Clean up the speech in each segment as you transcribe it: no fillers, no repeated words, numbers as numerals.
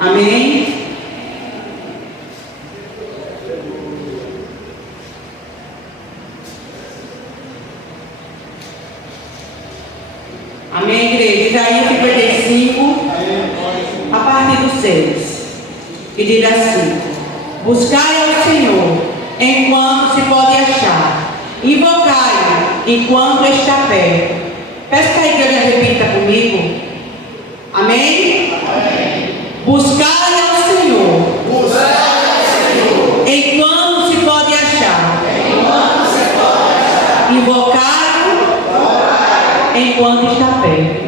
Amém? Amém, igreja? Isaías 55, a partir do 6. E diz assim: buscai ao Senhor enquanto se pode achar, invocai-o enquanto está perto. Peço que a igreja repita comigo. Amém? Amém. Buscai ao Senhor, enquanto se pode achar, invocai-o enquanto está perto.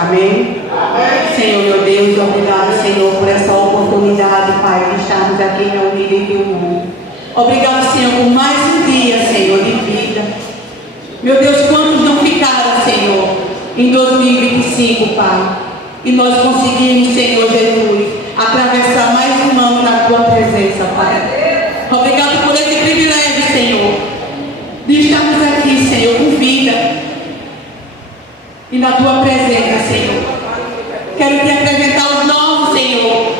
Amém? Senhor, meu Deus, obrigado, Senhor, por essa oportunidade, Pai, de estarmos aqui reunidos em teu nome. Obrigado, Senhor, por mais um dia, Senhor, de vida. Meu Deus, quantos não ficaram, Senhor, em 2025, Pai? E nós conseguimos, Senhor Jesus, atravessar mais um ano na tua presença, Pai. Obrigado por esse privilégio, Senhor, de estarmos aqui, Senhor, com vida e na tua presença, Senhor. Quero te apresentar os novos, Senhor,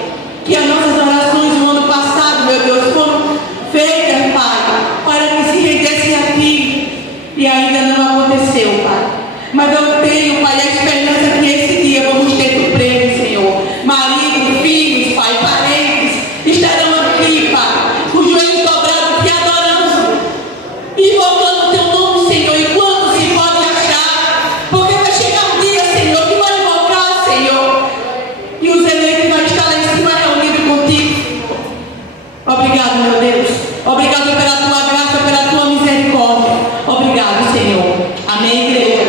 que as nossas orações no ano passado, meu Deus, foram feitas, Pai, para que se rendessem a ti, e ainda não aconteceu, Pai. Mas eu tenho, Pai, a esperança que esse dia vamos ter surpresa, Senhor. Marido, filhos, Pai, parentes estarão aqui, Pai, com os joelhos dobrados, te adorando, invocando o teu nome, Senhor, enquanto se pode achar, porque vai chegar um dia, Senhor, que vai invocar, Senhor, e os eleitos vão estar lá em cima reunidos contigo. Obrigado, meu Deus. Obrigado pela tua graça, pela tua misericórdia. Obrigado, Senhor. Amém, igreja.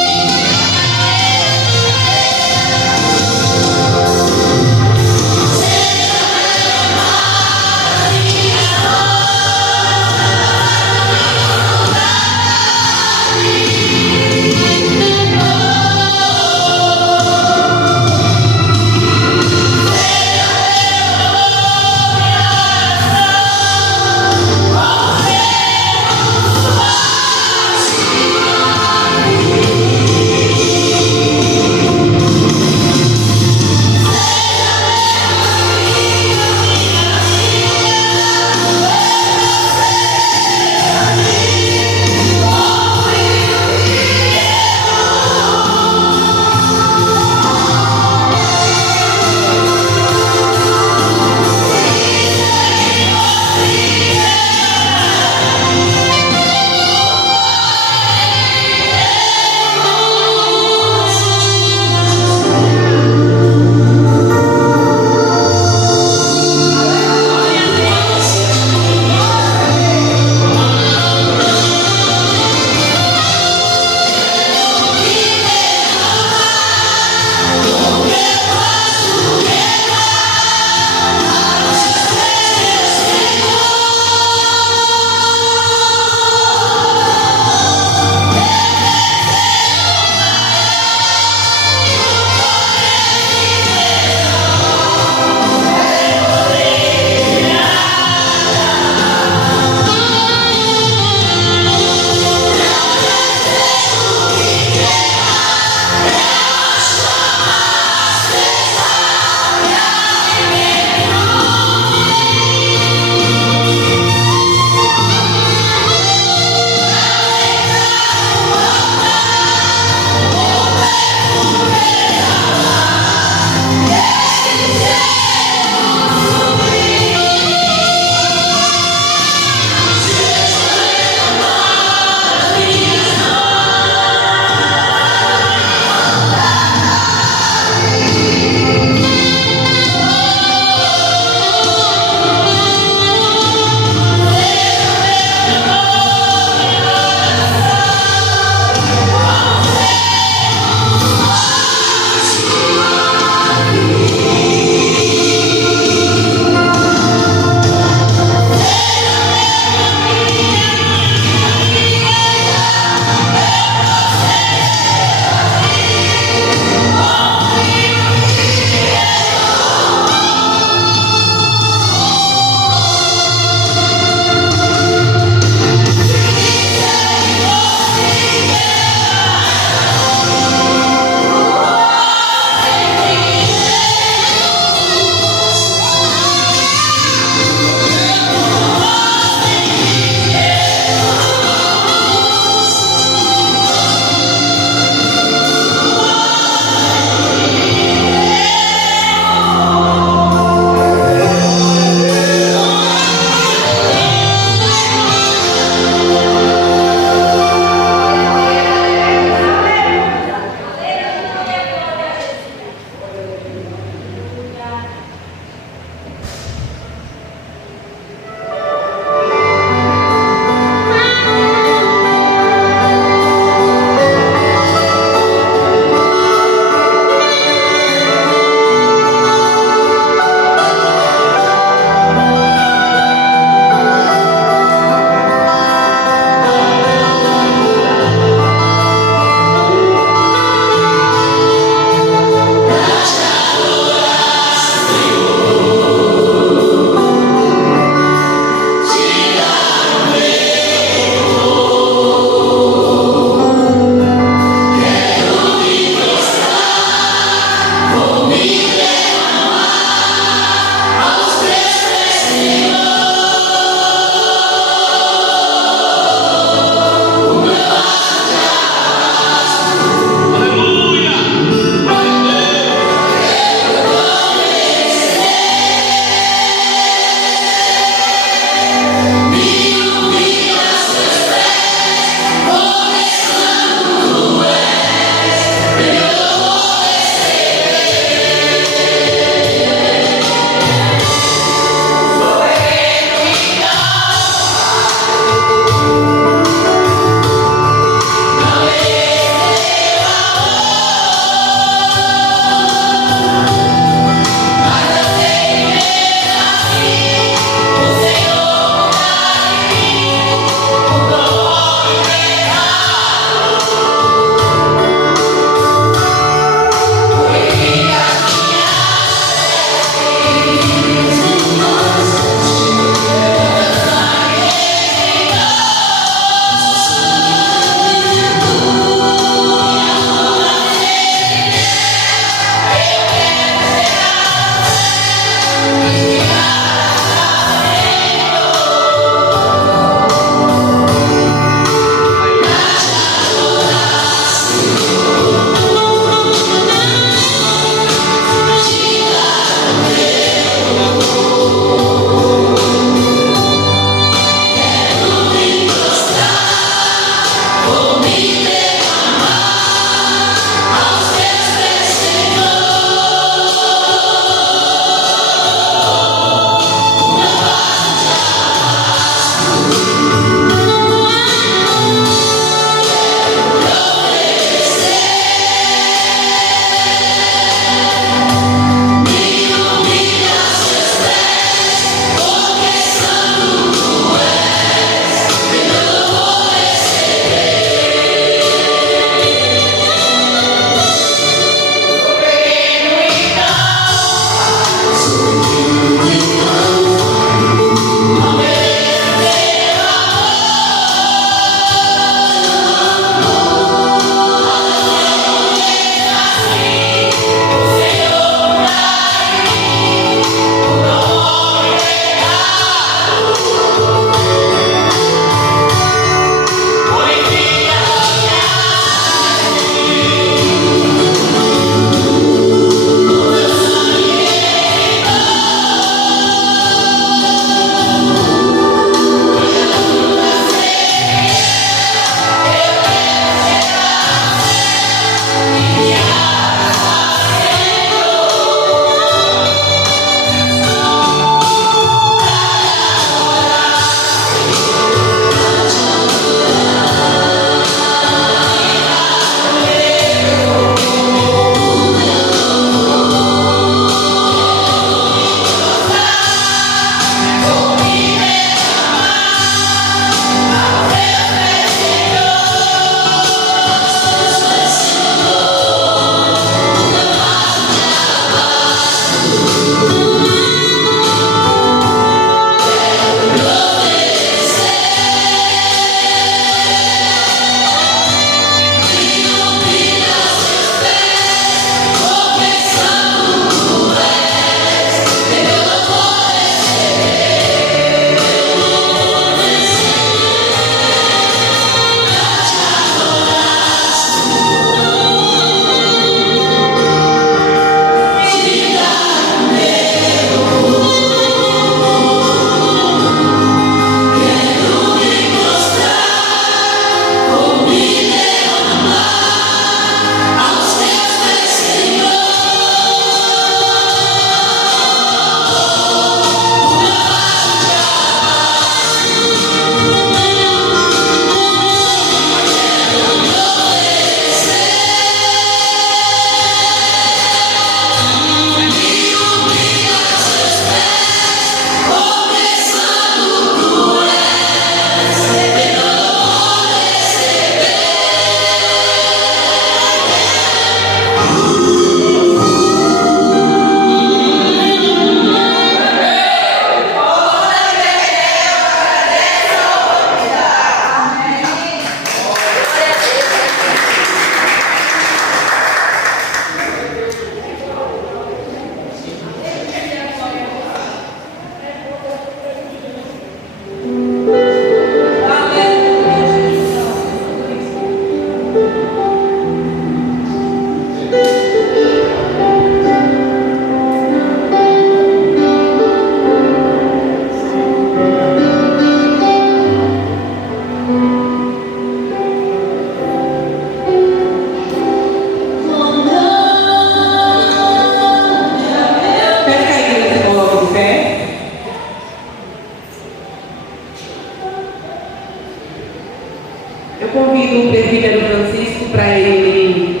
Eu convido o presbítero Francisco para ele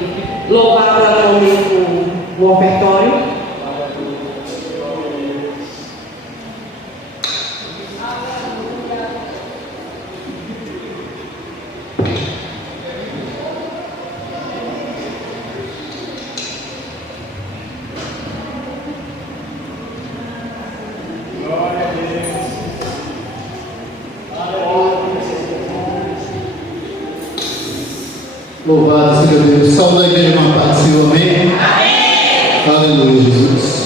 louvar agora o ofertório. Louvado seja Deus. Salve a igreja, uma paz do Senhor, amém? Amém. Aleluia, Jesus.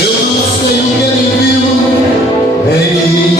Eu não sei o que ele viu em mim.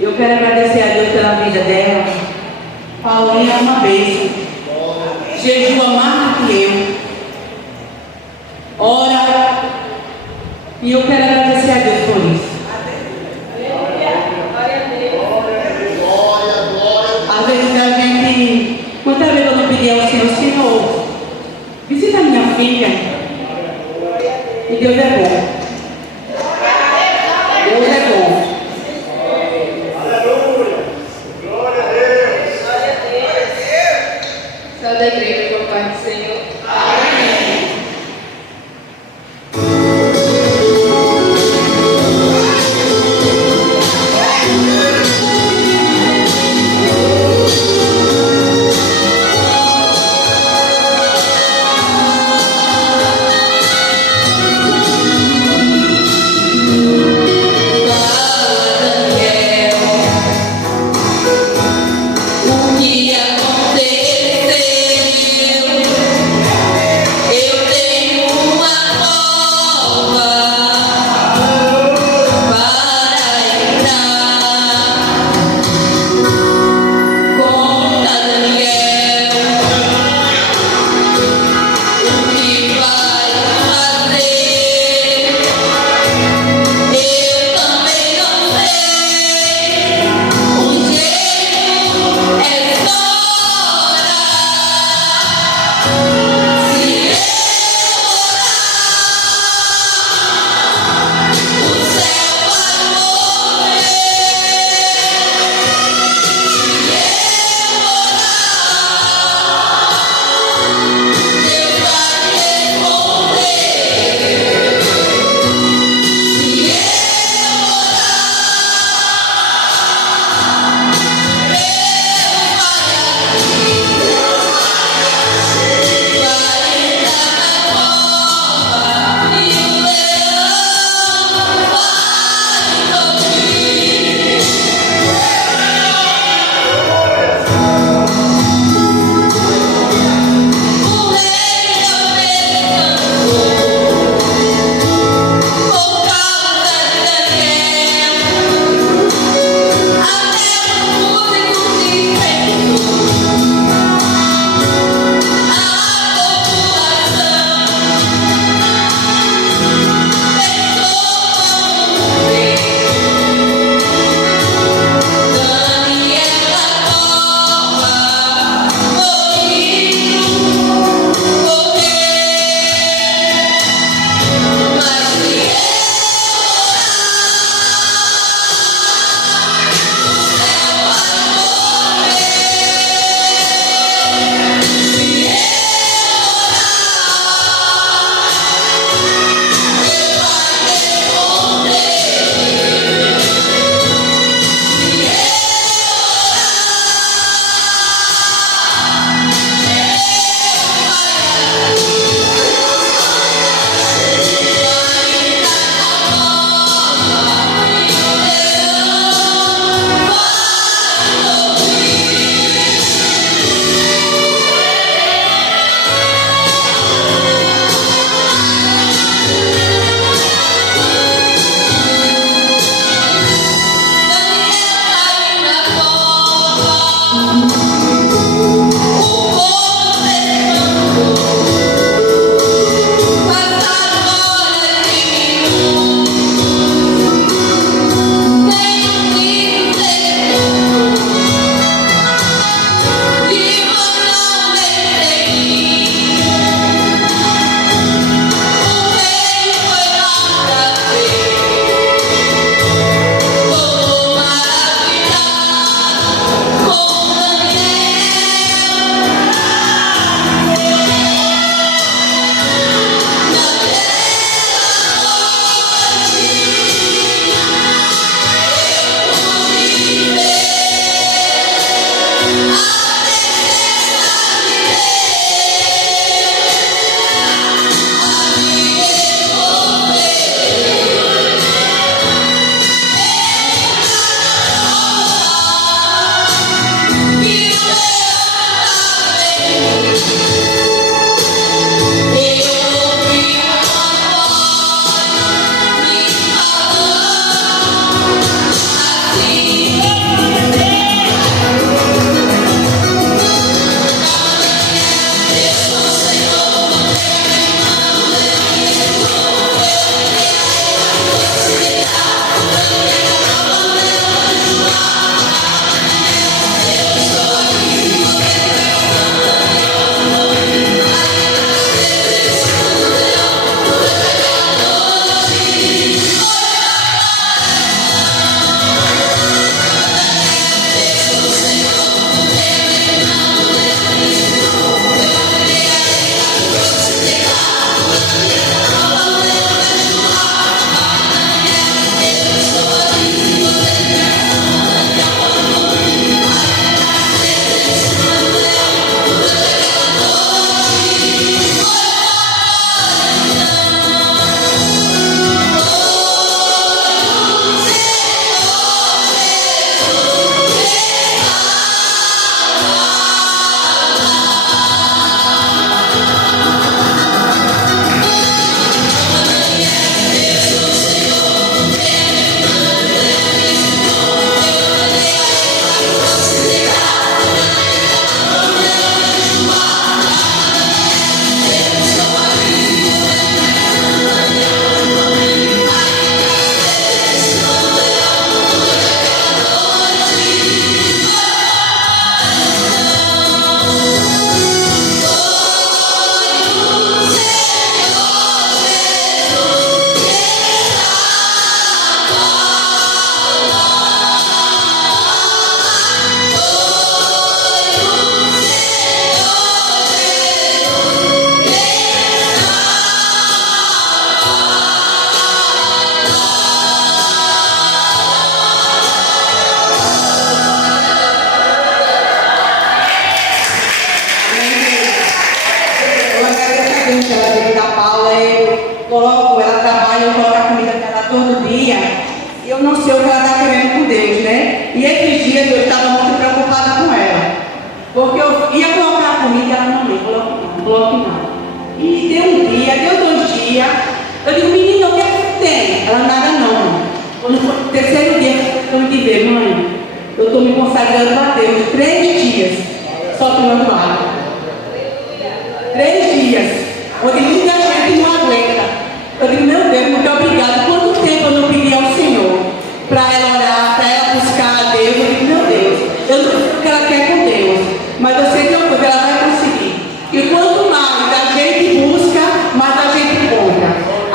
Eu quero agradecer a Deus pela vida dela. Paulinha é uma bênção. Jejua mais do que eu. Ora. E eu quero agradecer a Deus por isso. Às vezes a gente, quantas vezes eu não pedi ao Senhor, Senhor, visita a minha filha. E Deus é bom. Deus é bom. Céu da igreja, meu Pai do Senhor. Amém. eu coloco a comida dela todo dia, e eu não sei o que ela está querendo com Deus, né? E esses dias eu estava muito preocupada com ela, porque eu ia colocar a comida e ela não coloque não. E deu 2 dias, eu digo, menina, o que é que tem? Ela, nada não. Quando foi o 3º dia, eu me dizer, mãe, eu estou me consagrando a Deus 3 dias, só tomando água. 3 dias, onde muita gente não aguenta. Eu digo, meu Deus, muito obrigada. Quanto tempo eu não pedi ao Senhor para ela orar, para ela buscar a Deus? Eu digo, meu Deus, eu não sei o que ela quer com Deus, mas eu sei que uma coisa ela vai conseguir. E quanto mais a gente busca, mais a gente encontra. A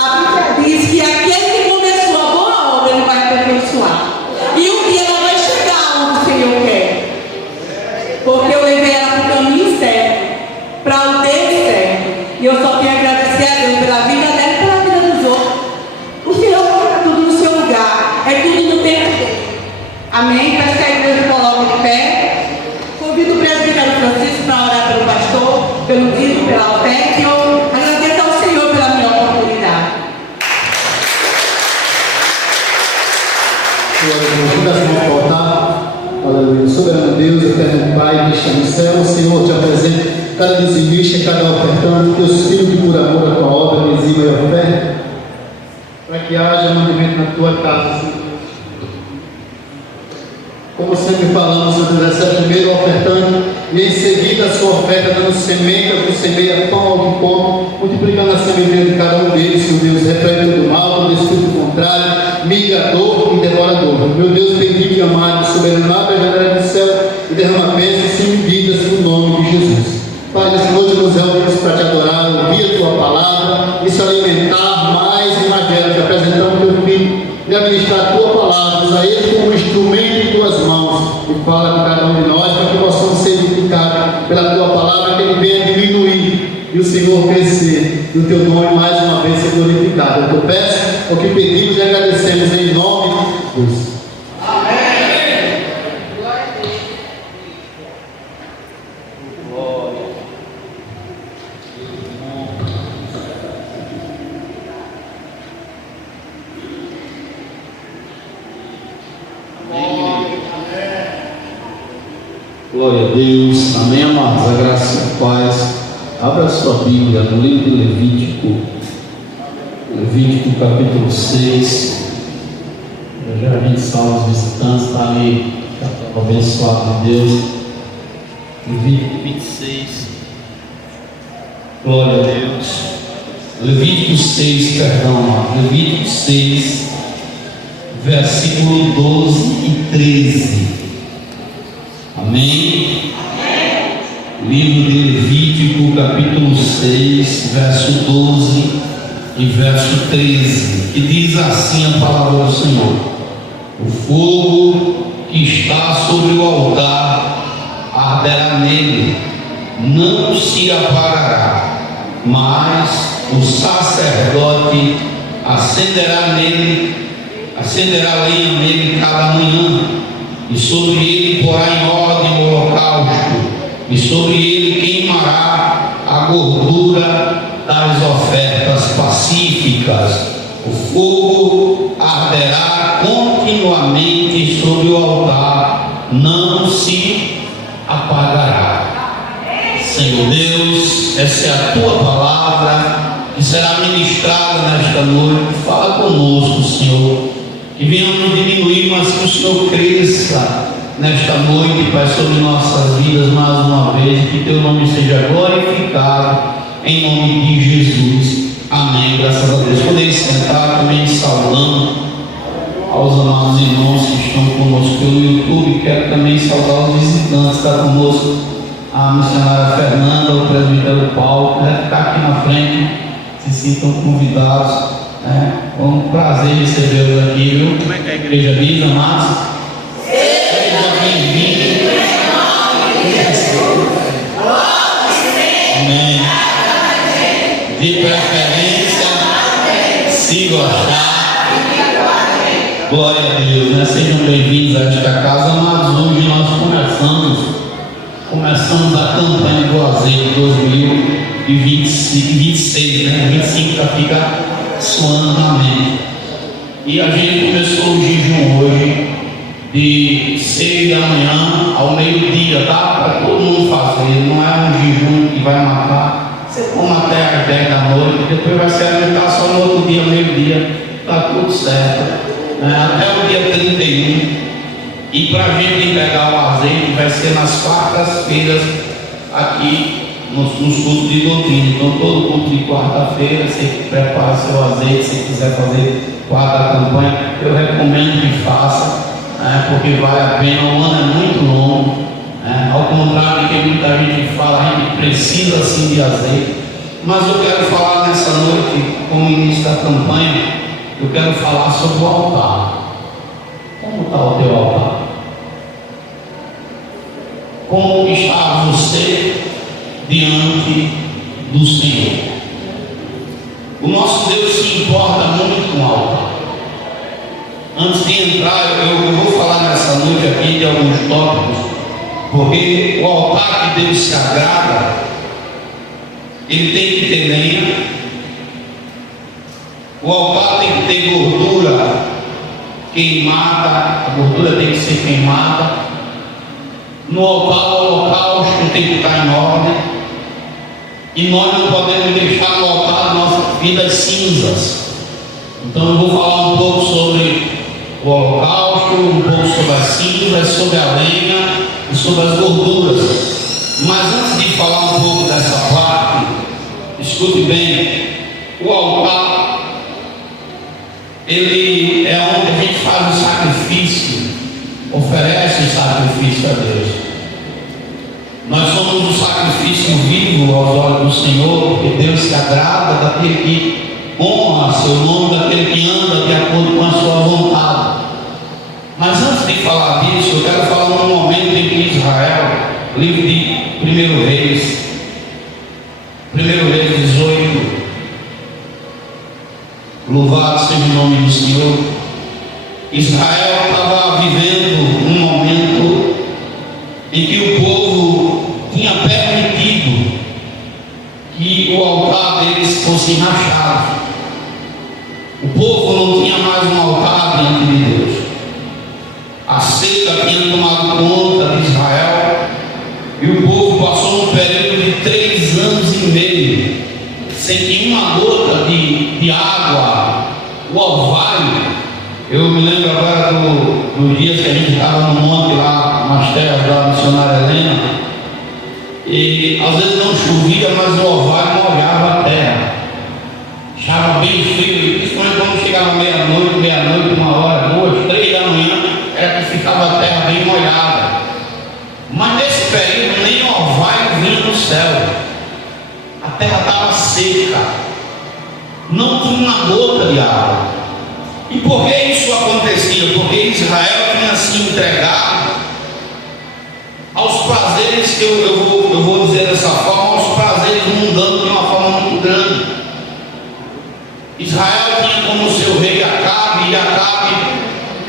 Bíblia diz que aquele que começou a boa obra, ele vai aperfeiçoar. E um dia ela vai chegar onde o Senhor quer. Porque eu levei ela para o caminho certo, para o Deus certo. E eu só tenho a agradecer a Deus pela vida dela e pela vida dos outros. O Senhor coloca tudo no seu lugar. É tudo no tempo dele. Amém? Peço que a igreja coloque de pé. Convido o presbítero Francisco para orar pelo pastor, pelo dízimo, pela oferta. E eu agradeço ao Senhor pela minha oportunidade. Glória a Deus. Fica as mãos para o altar. Aleluia. Soberano Deus, eterno Pai que está no céu, Senhor, te apresento cada dizimista, cada ofertante, teus filhos de por amor a tua obra, dizima e oferta, para que haja mandamento na tua casa, Senhor. Como sempre falamos, Senhor, recebe primeiro o ofertante e em seguida a sua oferta, dando semente ao que semeia, pão ao que come, multiplicando a sementeira de cada um deles, Senhor Deus, repreende todo mal, todo espírito contrário, migador e devorador. Meu Deus, bendito e amado, soberano, abre a janela do céu e derrama bênçãos sem medidas no nome de Jesus. Pai, nessa noite nos reunimos para te adorar, ouvir a tua palavra e se alimentar mais e mais dela, te apresentamos teu filho e administrar a tua palavra, usa ele como instrumento em tuas mãos e fala com cada um de nós para que possamos ser edificados pela tua palavra, que ele venha diminuir e o Senhor crescer e o teu nome mais uma vez ser glorificado. Eu te peço o que pedimos e agradecemos em nome de Jesus. Glória a Deus, amém, amados, a graça e a paz. Abra a sua Bíblia no livro de Levítico capítulo 6. Eu já vi salve os visitantes, está ali, abençoado de Deus. Levítico 26, glória a Deus. Levítico 6, Levítico 6, versículo 12 e 13. Amém? Livro de Levítico, capítulo 6, verso 12 e verso 13, que diz assim a palavra do Senhor: o fogo que está sobre o altar arderá nele, não se apagará, mas o sacerdote acenderá lenha nele cada manhã, e sobre ele porá em ordem o holocausto, e sobre ele queimará a gordura das ofertas pacíficas. O fogo arderá continuamente sobre o altar, não se apagará. Senhor Deus, essa é a tua palavra que será ministrada nesta noite. Fala conosco, Senhor, que venhamos diminuir, mas que o Senhor cresça nesta noite, Pai, sobre nossas vidas mais uma vez, que teu nome seja glorificado, em nome de Jesus. Amém. Graças a Deus. Podem sentar, também saudando aos amados irmãos que estão conosco pelo YouTube. Quero também saudar os visitantes que estão conosco, a missionária Fernanda, o presbítero Paulo, que ficar aqui na frente, se sintam convidados. É um prazer recebê-los aqui, viu? Como é que a igreja diz, amados? Seja bem-vindo. Amém. De preferência, se gostar. Glória a Deus, né? Sejam bem-vindos a esta casa, amados. Hoje nós começamos a campanha do azeite 2026, né? 25 já fica soando na mente. E a gente começou o jejum hoje, de 6 da manhã ao meio-dia, tá? Para todo mundo fazer, não é um jejum que vai matar. Você come até às 10 da noite, depois vai se alimentar só no outro dia, meio-dia, está tudo certo. Até o dia 31. E para a gente entregar o azeite vai ser nas quartas-feiras aqui nos cultos de doutrina. Então todo culto de quarta-feira você prepara seu azeite. Se quiser fazer quarta campanha, eu recomendo que faça, porque vale a pena. O ano é muito longo, ao contrário do que muita gente fala, a gente precisa sim de azeite. Mas eu quero falar nessa noite, como início da campanha, eu quero falar sobre o altar. Como está o teu altar? Como está você diante do Senhor? O nosso Deus se importa muito com o altar. Antes de entrar, eu vou falar nessa noite aqui de alguns tópicos, porque o altar que Deus se agrada, ele tem que ter lenha, o altar tem que ter gordura queimada, a gordura tem que ser queimada. No altar, o holocausto tem que estar em ordem, e nós não podemos deixar no altar nossas vidas cinzas. Então eu vou falar um pouco sobre o holocausto, um pouco sobre as cinzas, sobre a lenha e sobre as gorduras. Mas antes de falar um pouco dessa parte, escute bem, o altar, ele é onde a gente faz o sacrifício, oferece o sacrifício a Deus. Nós somos o sacrifício vivo aos olhos do Senhor, porque Deus se agrada daquele que honra seu nome, daquele que anda de acordo com a sua vontade. Mas antes de falar disso, eu quero falar um momento em que Israel, livro de 1 Reis 18, louvado seja o nome do Senhor. Israel estava vivendo um momento em que o povo tinha permitido que o altar deles fosse rachado. O povo não tinha mais um altar diante de Deus. A seca tinha tomado conta de Israel e o povo passou um período de 3 anos e meio sem que uma gota de água, o orvalho. Eu me lembro agora dos dias que a gente estava no monte lá, nas terras da missionária Helena, e às vezes não chovia, mas o orvalho molhava a terra, estava bem frio, e principalmente quando chegava meia-noite, 1h, 2, 3 da manhã, era que ficava a terra bem molhada. Mas nesse período nem orvalho vinha do céu, a terra estava seca, não tinha uma gota de água. E por que isso acontecia? Porque Israel tinha se entregado aos prazeres, que eu vou dizer dessa forma, aos prazeres mundanos de uma forma muito grande. Israel tinha como seu rei Acabe, e Acabe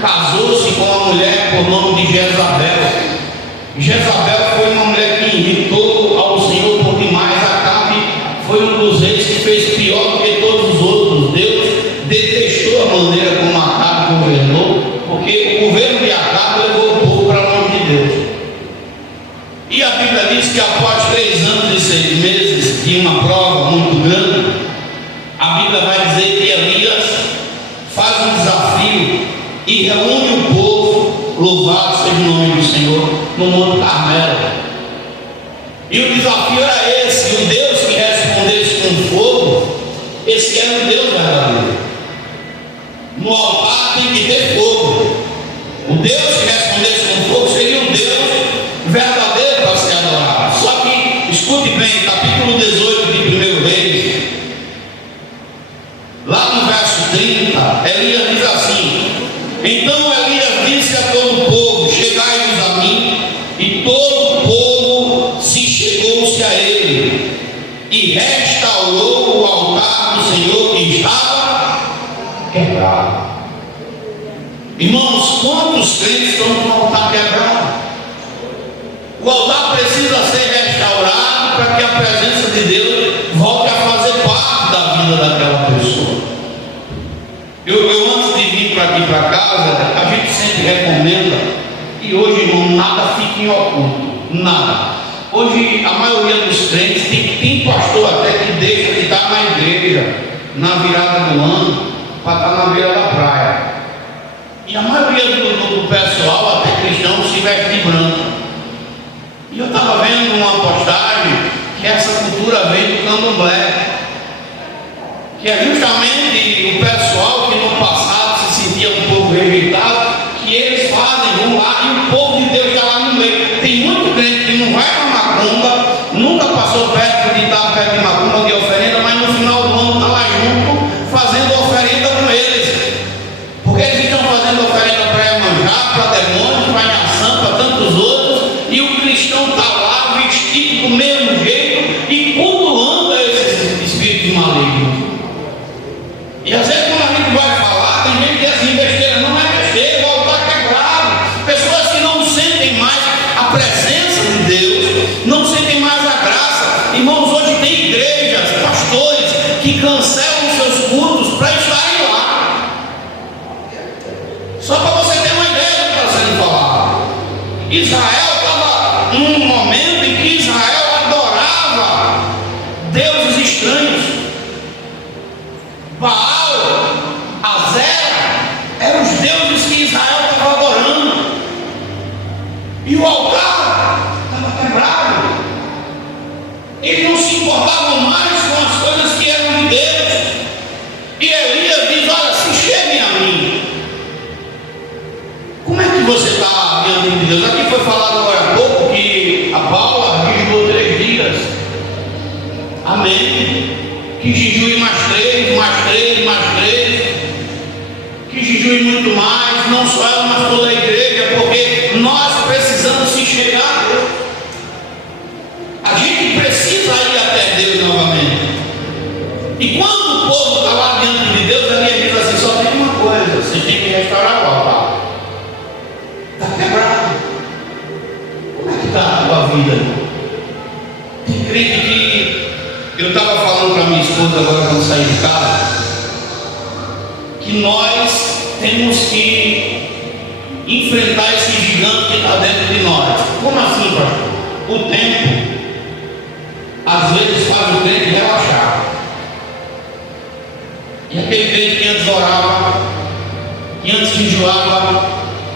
casou-se com uma mulher por nome de Jezabel. Jezabel foi uma mulher que irritou ao Senhor por demais. Acabe foi um dos reis que fez pior do que todos os outros. Deus detestou a maneira como Acabe governou, porque o governo de Acabe levou o povo para longe de Deus. E a Bíblia diz que após 3 anos e 6 meses de uma prova muito grande, a Bíblia vai dizer que Elias faz um desafio e reúne o povo, louvado seja o nome do Senhor, no Monte Carmelo. E o desafio era esse: o Deus que respondesse com fogo, esse era o Deus verdadeiro. No altar tem que ter fogo. O Deus que respondesse com fogo seria um Deus verdadeiro para ser adorado. Só que, escute bem, capítulo 18 de 1 Reis, lá no verso 30, Elias diz assim: então Elias disse a todo o povo: chegai-vos a mim. E todo o povo se chegou-se a ele, e restaurou o altar do Senhor que estava quebrado. Irmãos, quantos crentes estão com o altar quebrado? O altar precisa ser restaurado para que a presença de Deus volte a fazer parte da vida daquela pessoa. Eu antes de vir para aqui para casa, a gente sempre recomenda, e hoje, irmão, nada fica em oculto, nada. Hoje a maioria dos crentes tem pastor até que deixa de estar na igreja na virada do ano para estar na beira da praia. E a maioria do pessoal, até cristão, se veste de branco. E eu estava vendo uma postagem que essa cultura vem do candomblé, que é justamente o pessoal que no passado se sentia um pouco rejeitado, que eles fazem, vão lá e o povo de Deus está lá no meio. Tem muito crente que não vai na macumba, nunca passou perto de estar perto de macumba, de oferenda, mas no final do ano está lá junto, fazendo oferenda com eles. Porque eles estão fazendo oferenda para Iemanjá, para demônios, para Inhaçã, para tantos outros, e o cristão está lá vestido do mesmo jeito e cultuando esses espíritos malignos. E às vezes quando a gente vai falar, tem gente que diz assim, besteira, não é besteira, o altar quebrado. Pessoas que não sentem mais a presença de Deus, não sentem mais a graça. Irmãos, hoje tem igrejas, pastores, que cancelam seus cultos para estarem lá. Só para você ter uma ideia do que está sendo falado. Israel estava num momento em que Israel adorava deuses estranhos. Baal, Azera, eram os deuses que Israel estava adorando. E o altar estava quebrado. Eles não se importavam mais com as coisas que eram de Deus. E Elias diz: olha, se cheguem a mim. Como é que você está diante de Deus? Aqui foi falado agora há pouco que a Paula jejuou 3 dias. Amém. Que jejue mais 3, mais 3, mais 3. Que jejue muito mais, não só ela, mas toda a igreja, porque nós precisamos se chegar a Deus. A gente precisa ir até Deus novamente. E quando o povo está lá diante de Deus, ele diz assim: só tem uma coisa, você tem que restaurar o altar. Está quebrado. Como é que está a tua vida? Tem crente que eu estava falando para minha esposa agora quando saí de casa, que nós temos que enfrentar esse gigante que está dentro de nós. Como assim, pastor? O tempo às vezes faz o crente relaxar. E aquele crente que antes orava, que antes jejuava,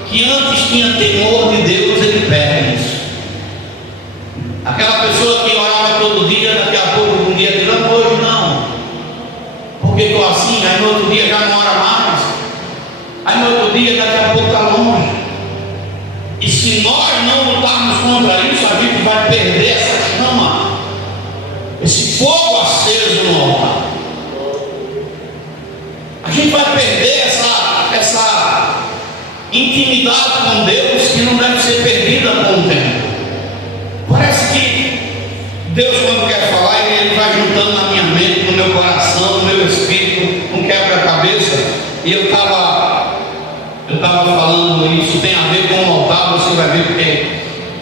que antes tinha temor de Deus, ele perde isso. Aquela pessoa que orava todo dia, daqui a pouco um dia diz: não, hoje não, porque estou assim. Aí no outro dia já não ora mais, aí no outro dia daqui a pouco está longe. E se nós não lutarmos contra isso, a gente vai perder essa chama, esse fogo aceso no altar. A gente vai perder essa intimidade com Deus, que não deve ser perdida com o tempo. Parece que Deus, quando quer falar, ele vai juntando na minha mente, no meu coração, no meu espírito, um quebra-cabeça. E eu estava falando isso, tem a ver com o altar. Você vai ver porque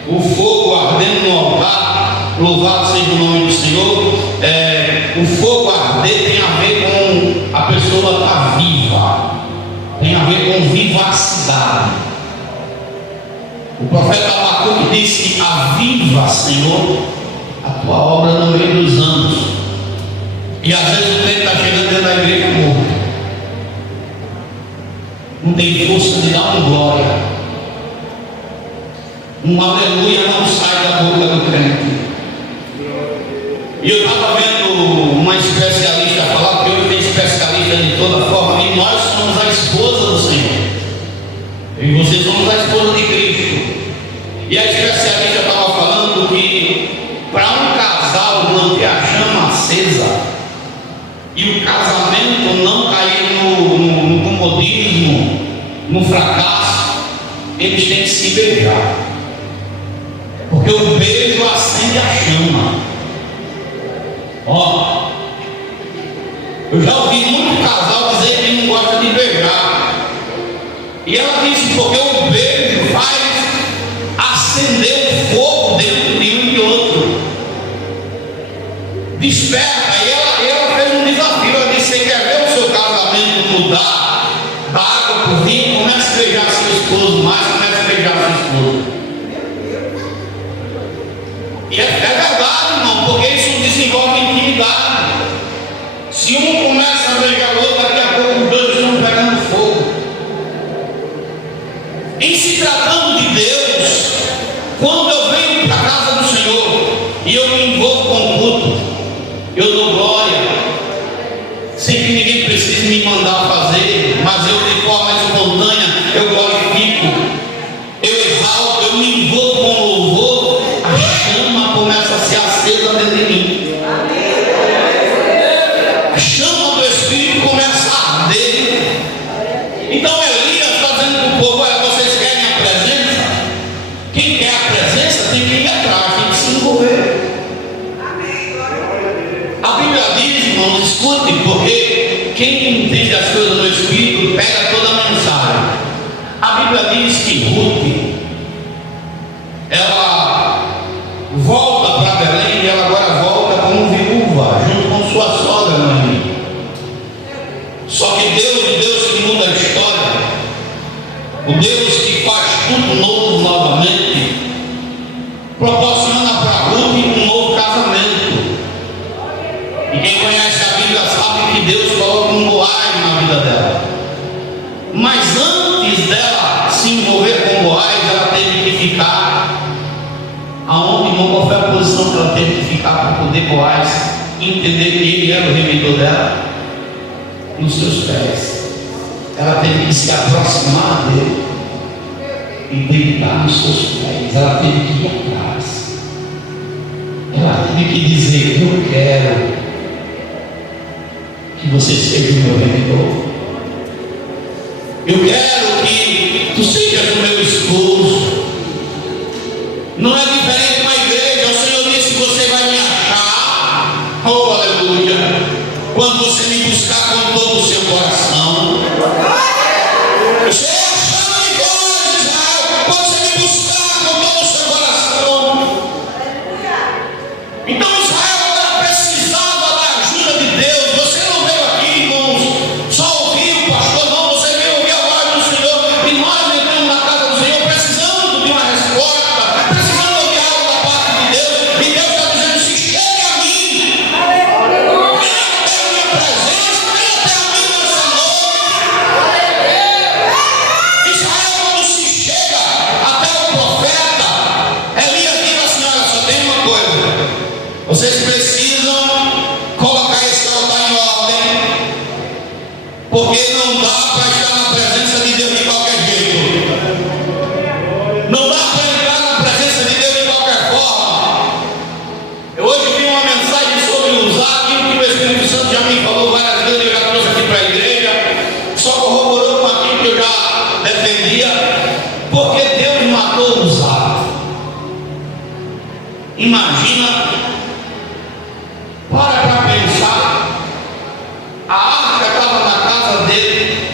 o fogo ardendo no altar, louvado seja o nome do Senhor. O fogo arder tem a ver com a pessoa estar viva, tem a ver com vivacidade. O profeta Abacuque disse que aviva, Senhor, a tua obra no meio dos anos. E às vezes o tempo está chegando dentro da igreja morto, não tem força de dar um glória, um aleluia não sai da boca do crente. E eu estava vendo uma especialista falar, porque hoje tem especialista de toda forma, e nós somos a esposa do Senhor, e vocês somos a esposa de Cristo. E a especialista estava falando que para um casal manter a chama acesa e o casamento não cair no comodismo, no fracasso, eles têm que se beijar, porque o beijo acende a chama. Ó, eu já ouvi muito casal dizer que não gosta de beijar, e ela disse porque o beijo faz acender o fogo dentro de um e de outro, desperta. E ela fez um desafio. Ela disse: você quer ver o seu casamento mudar da água para o vinho, comece a beijar seu esposo mais, comece a beijar sua esposa. E é verdade, irmão, porque isso desenvolve intimidade. Se um começa a beijar o outro, daqui a pouco os dois estão pegando fogo. Em se tratando de Deus, quando eu venho para a casa do Senhor e eu me envolvo com o culto, eu dou glória, sem que ninguém precise me mandar fazer, mas eu de forma espontânea, eu glorifico, eu exalto, eu me envolvo com o louvor, a chama começa a ser acesa dentro de mim. A chama do Espírito começa a arder. Então Elias está dizendo para o povo: olha, vocês querem a presença? Quem quer a presença tem que ir atrás, tem que se envolver. A Bíblia diz, irmãos, escute, porque quem entende as coisas do Espírito pega toda a mensagem. A Bíblia diz que Ruth, ela volta para Belém, e ela agora volta como viúva, junto com sua sogra, Noemi. Só que Deus que muda a história, o Deus que faz tudo novo novamente, proporciona para Ruth um novo casamento. E quem conhece a Bíblia sabe que Deus coloca um Boaz na vida dela. Mas antes dela se envolver com Boaz, ela teve que ficar aonde, irmão? Qual foi a posição que ela teve que ficar para poder Boaz entender que ele era o remedor dela? Nos seus pés. Ela teve que se aproximar dele e deitar nos seus pés. Ela teve que ir atrás. Ela teve que dizer: eu quero que você seja o meu remedor. Eu quero que tu sejas o meu esposo. Não é diferente uma igreja. O Senhor disse: você vai me achar, oh aleluia, quando você me buscar com todo o seu coração. Você é a chama de Deus, Israel, quando você me buscar com todo o seu coração. Então Israel agora precisava da ajuda de Deus. Você não veio aqui, irmãos, só ouvir o pastor, não. Você veio ouvir a voz do Senhor. E nós entramos na casa do Senhor precisando de uma resposta, precisando ouvir algo da parte de Deus. E Deus está dizendo: se chegue a mim, venha até a minha presença, venha até a mim nessa noite. Israel, quando se chega até o profeta, Elias diz assim: olha, só tem uma coisa, vocês precisam colocar esse altar em ordem, porque não dá para estar na presença de Deus de qualquer jeito. Não dá para entrar na presença de Deus de qualquer forma. Eu hoje vi uma mensagem sobre usar aquilo que o Espírito Santo já me falou várias vezes, eu já trouxe aqui para a igreja, só corroborou com aquilo que eu já defendia, porque Deus matou usar. Imagina, para pensar, a arca estava na casa dele,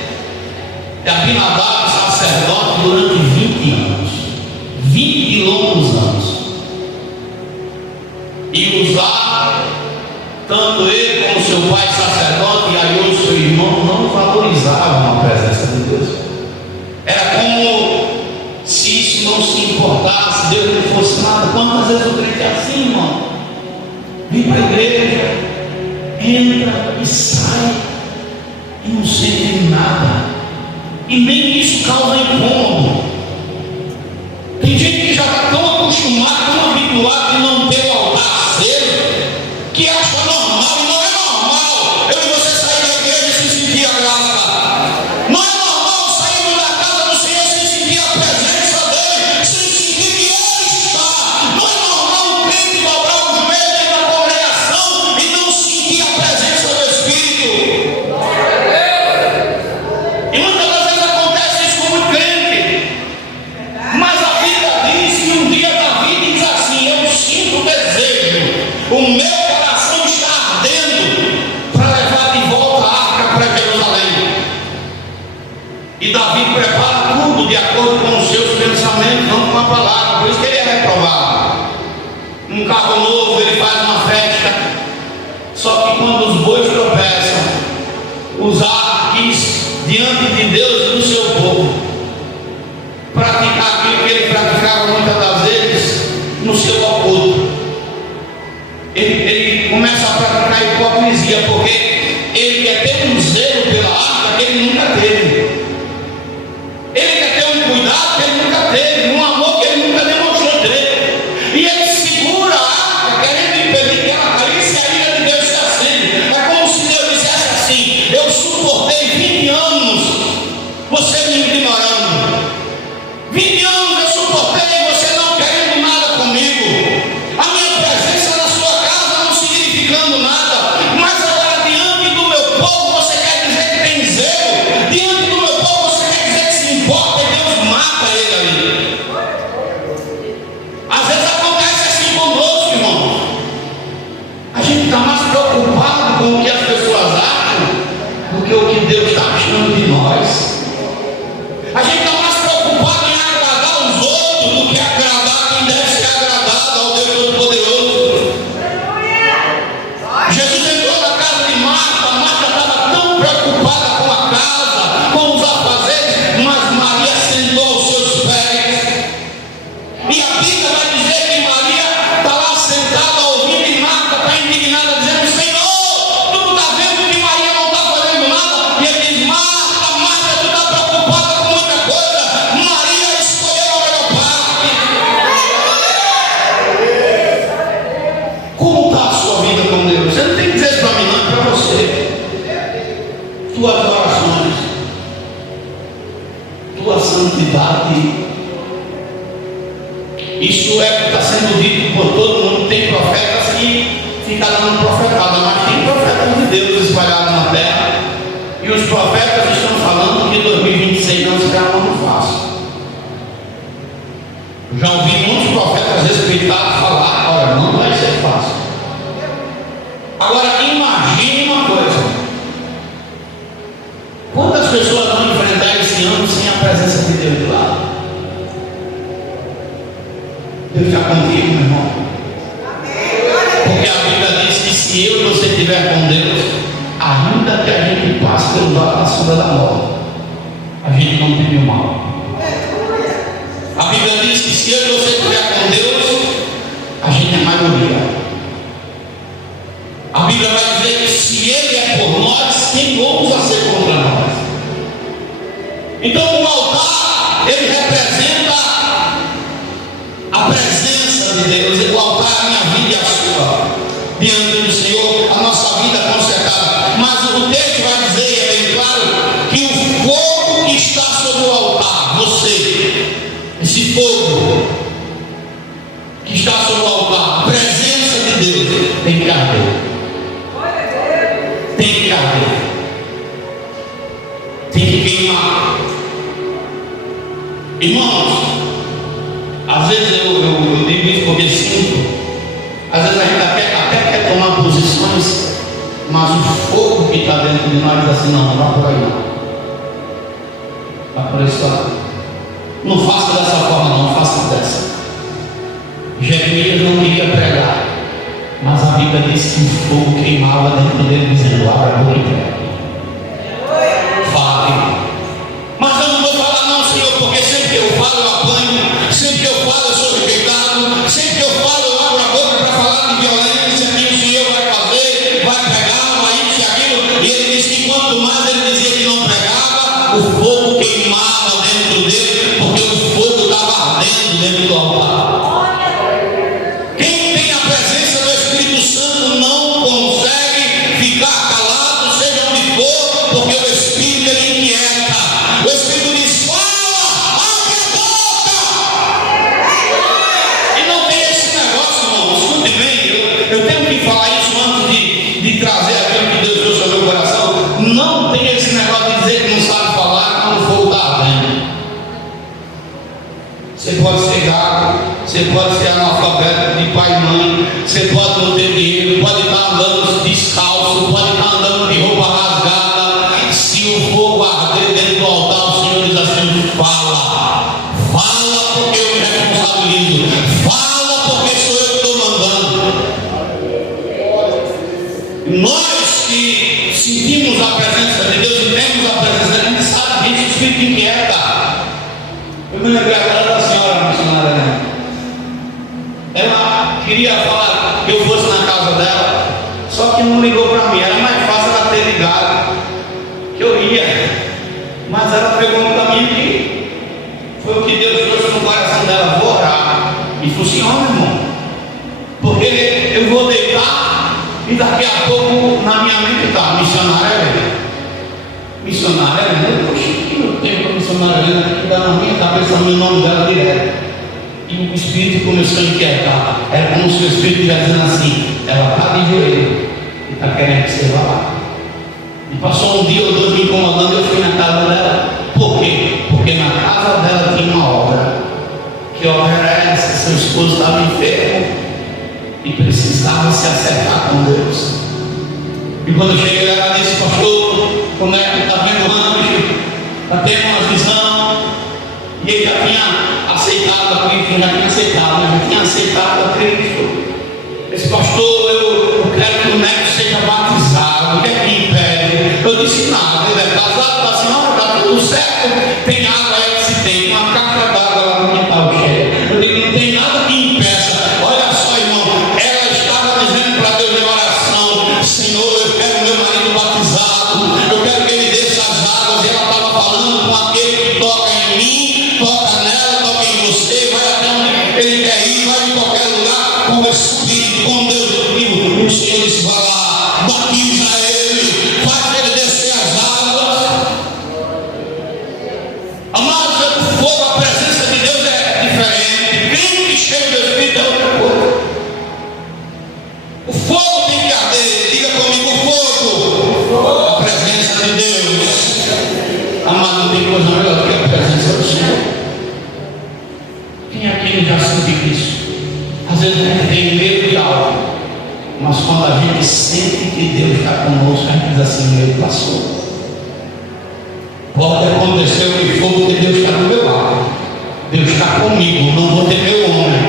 de Abinadab, sacerdote, durante 20 anos, 20 longos anos. E usar, tanto ele como seu pai sacerdote e aí o seu irmão, não valorizavam a presença de Deus. Era como se isso não se importasse, Deus não fosse nada. Quantas vezes eu crente assim, irmão? Vem para a igreja, entra e sai, e não sente nada, e nem isso causa incômodo. Tem gente que já está tão acostumado, tão habituado de não ter o altar aceso, que acha normal, e não é normal eu e você sair da igreja sem sentir a graça. Não é normal sairmos da casa do Senhor sem sentir a presença dele, sem sentir que ele está. Não é normal o crente dobrar os joelhos da congregação e não sentir a presença do Espírito. E muitas das vezes acontece isso com o crente. Mas a Bíblia diz que um dia Davi diz assim: eu sinto desejo, o meu coração está ardendo para levar de volta a arca para Jerusalém. E Davi prepara tudo de acordo com os seus pensamentos, não com a palavra. Por isso que ele é reprovado. Um carro novo, ele faz uma festa. Só que quando os bois tropeçam, Uzá quis diante de Deus e do seu povo, praticar aquilo que ele praticava muitas das vezes no seu oculto. Ele começa a praticar hipocrisia, porque ele quer ter um zelo pela arca que ele nunca teve. Ele quer ter um cuidado que ele nunca teve, um amor que ele nunca demonstrou ter. E ele segura a arca, querendo impedir que ela caísse, e a ira de Deus se acende. É como se Deus dissesse assim: eu suportei 20 anos você me ignorando. 20 anos eu suportei você não querendo nada comigo. A minha presença na sua casa não significando nada. Mas agora diante do meu povo você quer dizer que tem zelo. Diante do meu povo você quer dizer que se importa e Deus mata ele ali. Às vezes acontece assim conosco, irmão. A gente está mais preocupado com o que as pessoas acham do que o que Deus está achando de nós. A gente está mais preocupado em agradar os outros do que agradar quem deve ser agradado, ao Deus Todo-Poderoso. Jesus entrou na casa de Marta. Marta estava tão preocupada com a casa, com os afazeres, mas Maria sentou aos seus pés. E a Bíblia vai dizer que Maria está lá sentada ouvindo, e Marta está indignada, dizendo: Senhor, tu não está vendo que Maria não está fazendo nada? E ele diz: Marta, Marta, tu está preocupada com muita coisa. Maria escolheu a melhor parte. Como está a sua vida com Deus? Você não tem que dizer isso para mim, não, é para você. Tuas orações, tua santidade. Isso é o que está sendo dito por todo mundo. Tem profetas que ficam dando profetada, mas tem profetas de Deus espalhados na terra. E os profetas estão falando que 2026 não será um ano fácil. Já ouvi muitos profetas respeitados falar: olha, não vai ser fácil. Agora imagine uma coisa: quantas pessoas vão enfrentar esse ano sem a presença de Deus do lado? Deus está contigo, meu irmão. Porque a Bíblia diz que se eu e você estiver com Deus, ainda que a gente passe pelo vale da sombra da morte, a gente não tem o mal. A Bíblia diz que se eu e você estiver com Deus, a gente é maioria. A Bíblia vai dizer que se Ele é por nós, quem ousa ser contra nós? Então o altar, ele representa a presença de Deus. O altar é a minha vida e a sua, diante do Senhor, a nossa vida consertada. Mas o texto vai dizer, é bem claro, que o fogo que está sobre o altar, você, esse fogo que está sobre o altar, a presença de Deus, tem que arder. Tem que arder. Tem que queimar. Irmãos, às vezes eu digo isso porque sinto. Às vezes a gente até quer tomar posições, mas o fogo que está dentro de nós diz assim: não vá por aí não. Vá por esse lado. Não faça dessa forma, não faça dessa. Jeremias não queria pregar, mas a Bíblia diz que o fogo queimava dentro dele, dizendo: abra a boca e prega. Fale. Mas eu não vou falar não, Senhor, porque sempre que eu falo eu apanho, sempre que eu falo eu sou rejeitado, sempre que eu falo eu abro a boca para falar de violência, que o Senhor vai fazer, vai pregar, vai isso e aquilo. E ele disse que quanto mais ele dizia que não pregava, o fogo queimava dentro dele, porque o fogo estava ardendo dentro do altar. Quem tem a presença do Espírito Santo não consegue ficar calado, seja onde for, porque o Espírito ele inquieta. O Espírito diz: fala, abre a boca. E não tem esse negócio, irmão. Escute bem, eu tenho que falar isso antes de trazer aquilo que Deus trouxe ao meu coração. Não tem esse negócio de dizer que não sabe falar quando o fogo está ardendo. Você pode ser gago, você pode ser analfabeto de pai e mãe, você pode não ter dinheiro, pode estar andando descalço, pode estar andando de roupa rasgada. Se o fogo arder dentro do altar, o Senhor diz assim: fala, fala porque eu me responsabilizo, fala porque sou eu que estou mandando. Nós que sentimos a presença de Deus e temos a presença de Deus, espírito inquieta. Eu me lembrei agora da senhora missionária, né? Ela queria falar que eu fosse na casa dela, só que não ligou para mim. Era mais fácil ela ter ligado, que eu ia. Mas ela pegou no caminho que foi o que Deus trouxe no coração dela. Vou orar. E funciona, irmão. Porque eu vou deitar e daqui a pouco na minha mente está missionária. Missionária, né? Poxa, que não tem para missionária, né? Que dá na minha cabeça o nome dela direto. E o espírito começou a inquietar. Era como se o espírito estivesse dizendo assim: ela está de joelho e está querendo que você vá lá. E passou um dia ou dois me incomodando. Eu fui na casa dela. Por quê? Porque na casa dela tinha uma obra. Que obra era essa? Seu esposo estava enfermo e precisava se acertar com Deus. E quando eu cheguei, ela disse: pastor, como é que está vendo o anjo? Está tendo uma visão. E ele já tinha aceitado a Cristo, já tinha aceitado a Cristo. Esse pastor, eu quero que o neto seja batizado. O que é que impede? Eu disse: nada, ele é casado com a senhora, está tudo certo. Tem água aí que se tem, uma caixa d'água lá no quintal cheio. Eu digo: não tem nada que impeça. Olha só, irmão, ela estava dizendo para Deus em oração: Senhor, eu quero meu marido batizado, eu quero que ele desça as águas. E ela estava falando com aquele que toca em mim, toca nela, toca em você, vai até onde ele quer ir, vai em qualquer lugar com o Espírito, com Deus. O Senhor disse: vai lá, batiza ele, faz ele descer as águas. Amados, o fogo, a presença de Deus é diferente. Crente cheio do Espírito é outra coisa. O fogo tem que arder. Diga comigo: o fogo, a presença de Deus. Amado, não tem coisa melhor do que a presença do Senhor. Quem aqui já sentiu isso? Às vezes a gente tem medo de algo, mas quando a gente sente que Deus está conosco, a gente diz assim: o medo passou. Pode acontecer o que for, porque Deus está do meu lado. Deus está comigo, não vou ter meu homem.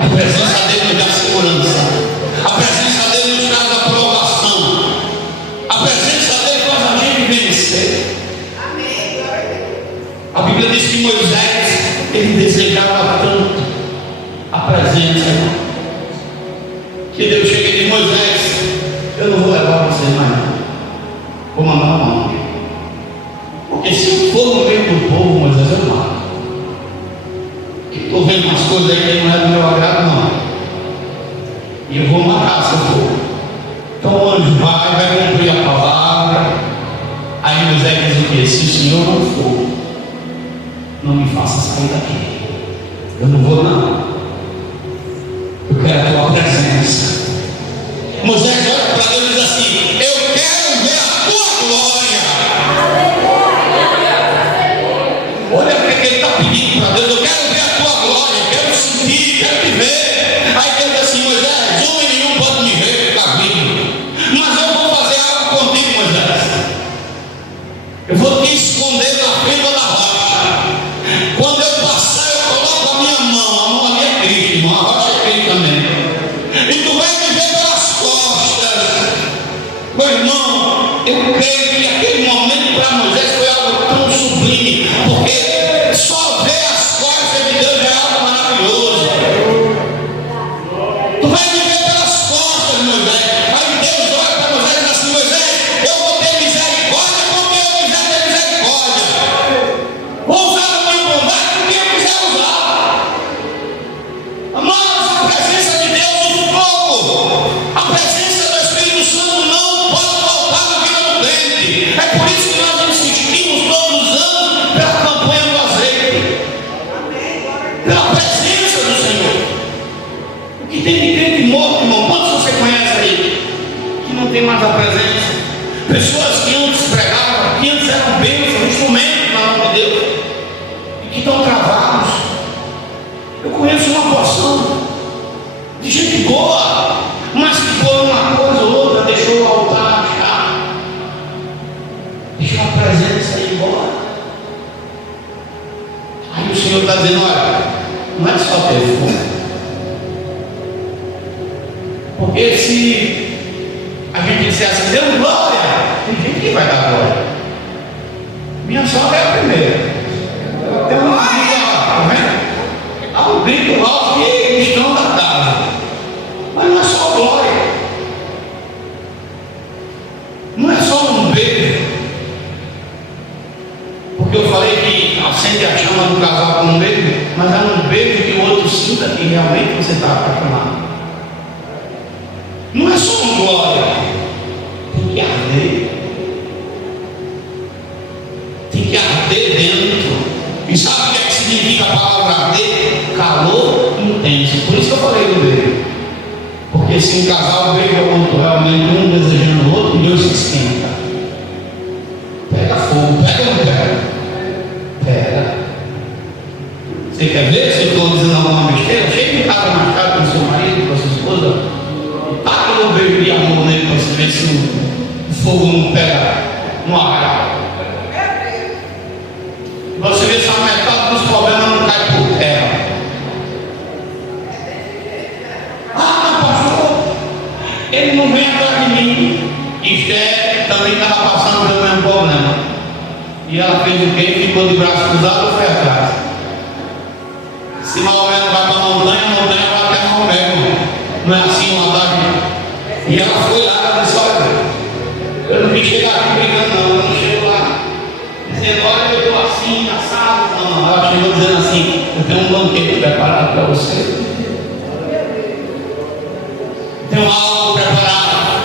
A presença dele nos dá segurança. A presença dele nos traz aprovação. A presença dele faz a gente vencer. A Bíblia diz que Moisés, ele desejava tanto a presença, que Deus chega e diz: Moisés, eu não vou levar você mais não. Vou mandar uma mão. Porque se eu for no meio do povo, Moisés, eu mato. Estou vendo umas coisas aí que não é do meu agrado, não. E eu vou matar se eu for. Então o anjo vai cumprir a palavra. Aí Moisés diz o quê? Se o Senhor não for, não me faça sair daqui. Eu não vou não. Eu quero a tua presença. Moisés olha para Deus e diz assim: eu quero ver a tua glória. Olha o que ele está pedindo para Deus: eu quero ver a tua glória, eu quero sentir, quero te ver. Aí Deus diz assim: Moisés, homem nenhum pode me ver, ficar vivo, mas eu vou fazer algo contigo, Moisés. Eu vou te esconder na firma da rocha. Quando eu passar, eu coloco a minha mão ali é Cristo, irmão, a rocha é Cristo também. E tu vai me ver pelas costas. Meu irmão, eu creio que aquele momento para Moisés foi algo tão sublime, porque só ver as costas de Deus é algo maravilhoso. Tu vai me ver pelas costas, Moisés. Aí Deus olha para Moisés e diz assim: Moisés, eu vou ter misericórdia porque eu quiser ter misericórdia. Vou usar o meu combate porque eu quiser usar. Amados, a presença de Deus, o fogo, a presença do Espírito Santo não pode faltar na vida do crente. É por isso que nós insistimos todos os anos pela campanha do azeite, pela presença do Senhor. O que tem de crente morto, irmão? Quantos você conhece aí que não tem mais a presença? Pessoas que antes pregavam, que antes eram bênçãos, instrumentos na mão de Deus, e que estão travados. Eu conheço uma porção de gente boa, mas que por uma coisa ou outra deixou o altar achar, deixou a presença ir embora. Aí o Senhor está dizendo: olha, não é só ter fogo. Porque se a gente disser assim: deu glória, tem gente que vai dar glória. Minha sogra é a primeira. Tem uma amiga lá, tá vendo? Há um grito alto que eles estão da casa. Mas não é só glória. Não é só um beijo. Porque eu falei que acende a chama do casal com um beijo, mas é um beijo que o outro sinta que realmente você está apaixonado. Não é só um glória. Tem que arder. Tem que arder dentro. E sabe o que é que significa a palavra arder? Calor intenso. Por isso que eu falei do beijo. Porque se um casal beija o outro, realmente um desejando o outro, Deus se esquenta. Pega fogo, pega ou não pega? Pega. Você quer ver se eu estou dizendo alguma besteira? Chega em casa mais tarde com o seu marido, com a sua esposa, e taca um beijo de amor nele para você ver se o fogo não pega no arraio. Você vê se a metade dos problemas não cai por terra. Ah, pastor, ele não vem atrás de mim. Esther também estava passando pelo mesmo problema. E ela fez o quê? Ficou de braço cruzado ou foi atrás? Se Maomé não vai para a montanha vai até Maomé. Não é assim uma adagio? E ela foi lá, ela disse: olha, eu não vim chegar aqui brigando, não. Eu não chego lá dizendo: olha, eu estou assim, assado. Não, ela chegou dizendo assim: eu tenho um banquete preparado para você. Tenho algo preparado.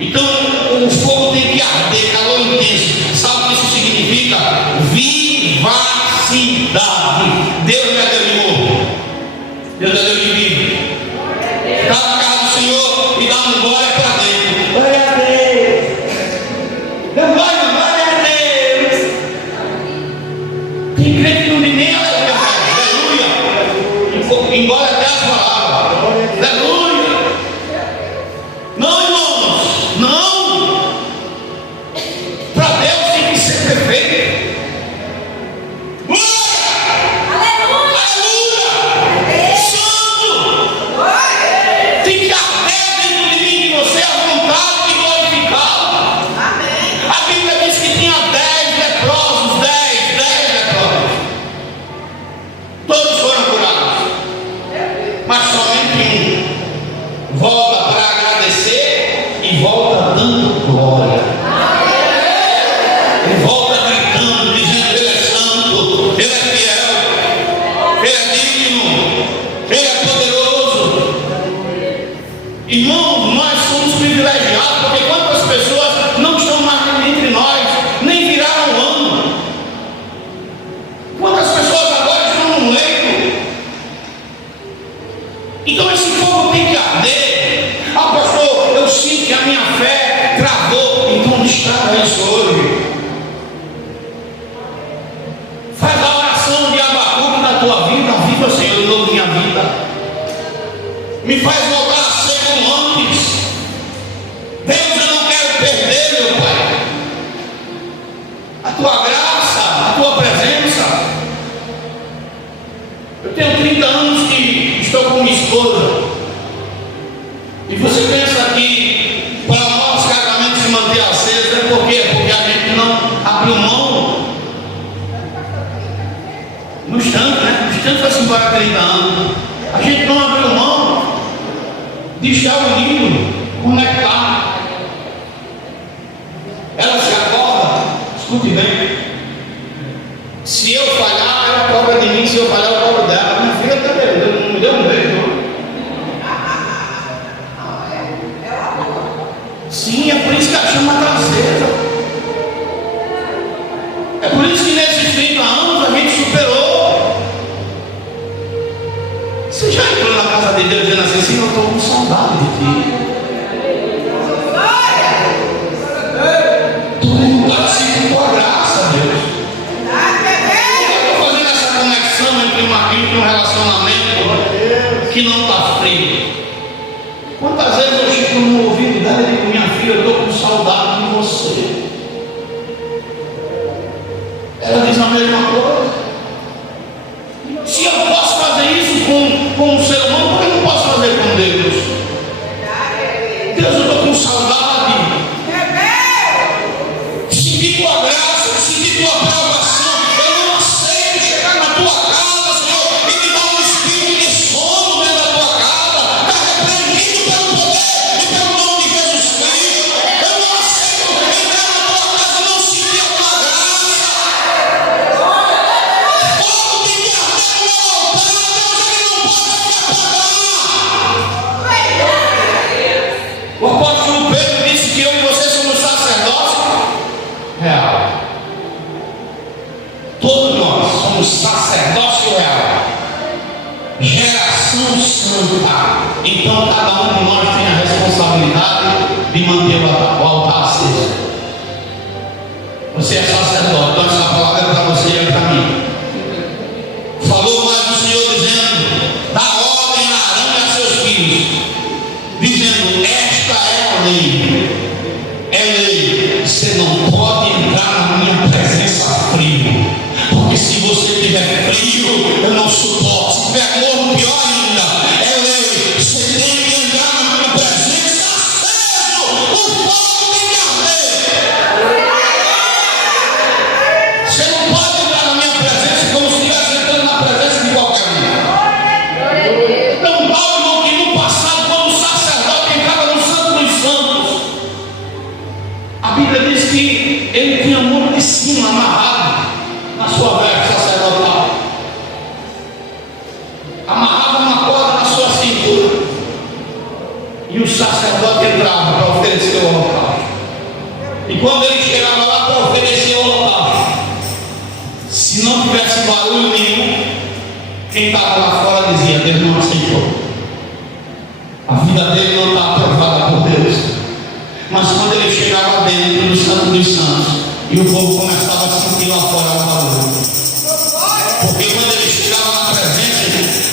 Então o fogo tem que arder, calor intenso. Sabe o que isso significa? Vivacidade. Deus não é Deus de morto, Deus é Deus de vida. Está na casa do Senhor e dá um glória para dentro. Glória a Deus. Glória a Deus. Tem crente que não tem nem aleluia. Embora até as palavras. Aleluia. Não, irmãos, não. Para Deus tem que ser perfeito. Aleluia. Santo. Tem que arder dentro de mim, de você, a vontade de glorificá-lo. A Bíblia diz que tinha 10 leprosos, 10 leprosos. Todos foram curados, mas somente um volta para agradecer e volta dando glória. Ele volta gritando, dizendo: ele é santo, ele é fiel, ele é digno, ele é poderoso. Irmãos, nós somos privilegiados, porque quantas pessoas não estão mais entre nós, nem viraram o ano. Quantas pessoas agora estão no leito. Então esse fogo tem que arder. Ah, pastor, eu sinto que a minha fé travou. Então destrava isso hoje. Faz a oração de Abacuque na tua vida. Viva, Senhor, de novo minha vida. Me faz voltar a ser como antes. Deus, eu não quero perder, meu Pai, a tua graça, a tua presença. Eu tenho 30 anos que estou com minha esposa. E você pensa que para nós casamento se manter aceso é por quê? Porque a gente não abriu mão. No instante, né? No instante foi-se embora 30 anos. A gente não abriu mão de estar unido, conectado. Ela se acorda, escute bem. Se eu falhar, ela cobra de mim. Se eu falhar, eu cobro dela. Minha filha também não me deu um beijo, não. Sim, é por isso que a chama está acesa. É por isso que nesses 30 anos a gente superou. Você já entrou na casa de Deus dizendo assim: Senhor, eu estou com saudade de ti. Estou indo parecido com a graça, Deus. Estou fazendo essa conexão entre uma vida e um relacionamento que não está frio. Quantas vezes eu chego no ouvido dela e digo: minha filha, eu estou com saudade de você. Ela diz a mesma coisa. Se eu posso fazer isso com um ser humano, por que eu não posso fazer com Deus? Deus, eu estou com saudade. Se com a graça, somos sacerdócio real, geração santa. Então cada um de nós tem a responsabilidade de manter o altar aceso. Você é sacerdote, então essa palavra é para você e é para mim. Falou mais o Senhor dizendo: dá ordem a Arão e a seus filhos, dizendo: esta é a lei. É lei. Você não pode entrar na minha presença frio, porque se você tiver frio, eu não suporto. Se tiver morno, pior ainda. É lei. Você tem que entrar na minha presença aceso. O fogo tem que arder. Você não pode entrar na minha presença como se estivesse entrando na presença de qualquer um. Então Paulo, que no passado, quando o sacerdote entrava no Santo dos Santos, a Bíblia diz que ele tinha muro de cima amarrado na sua veste sacerdotal. Amarrava uma corda na sua cintura. E o sacerdote entrava para oferecer o holocausto. E quando ele chegava lá para oferecer o holocausto, se não tivesse barulho nenhum, quem estava lá fora dizia: Deus não aceitou. A vida dele não está aprovada por Deus. Mas quando ele chegava dentro do Santo dos Santos, e o povo começava a sentir lá fora o barulho, porque quando ele chegava na presença,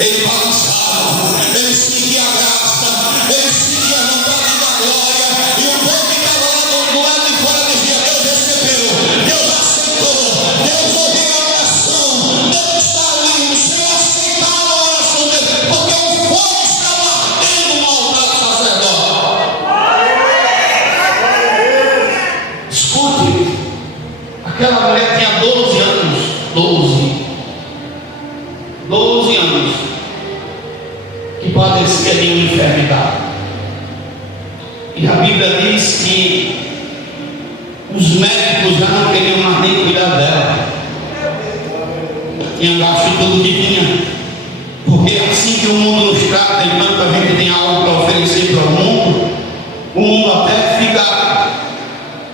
ele balançava, ele sentia a graça, ele sentia a vontade da glória, e o povo que estava lá do lado de fora dizia: Deus recebeu, Deus aceitou, Deus ouviu a oração, Deus está ali, sem aceitar a oração dele, porque o fogo estava ardendo no altar do sacerdote. Escute, aquela mulher tinha 12 anos, 12 anos, que padecia de uma enfermidade. E a Bíblia diz que os médicos já não queriam mais nem cuidar dela. Tinha gasto tudo que tinha. Porque assim que o mundo nos trata, enquanto a gente tem algo para oferecer para o mundo até fica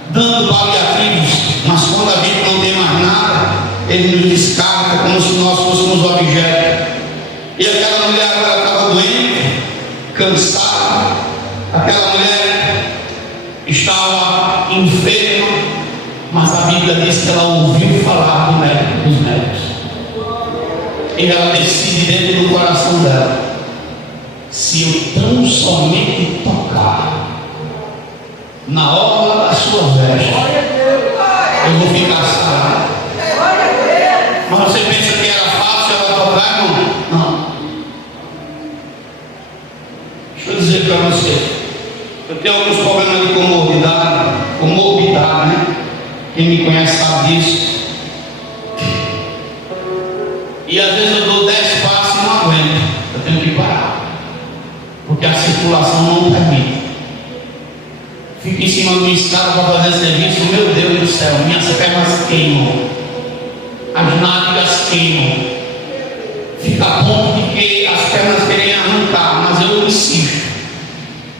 dando paliativos, mas quando a gente não tem mais nada, ele nos descarta como se nós fôssemos objeto. E aquela mulher agora estava doente, cansada, aquela mulher estava enferma, mas a Bíblia diz que ela ouviu falar do médico, dos médicos, e ela decide dentro do coração dela: se eu tão somente tocar na orla da sua veste, eu vou ficar sarado. Mas você pensa que era fácil ela tocar? Não. Deixa eu dizer para você, eu tenho alguns problemas de comorbidade, né? Quem me conhece sabe disso. E às vezes eu dou 10 passos e não aguento, eu tenho que parar, porque a circulação não permite. Fico em cima do escada para fazer serviço, meu Deus do céu, minhas pernas queimam, as nádegas queimam, fica a ponto de que as pernas querem arrancar, mas eu insisto.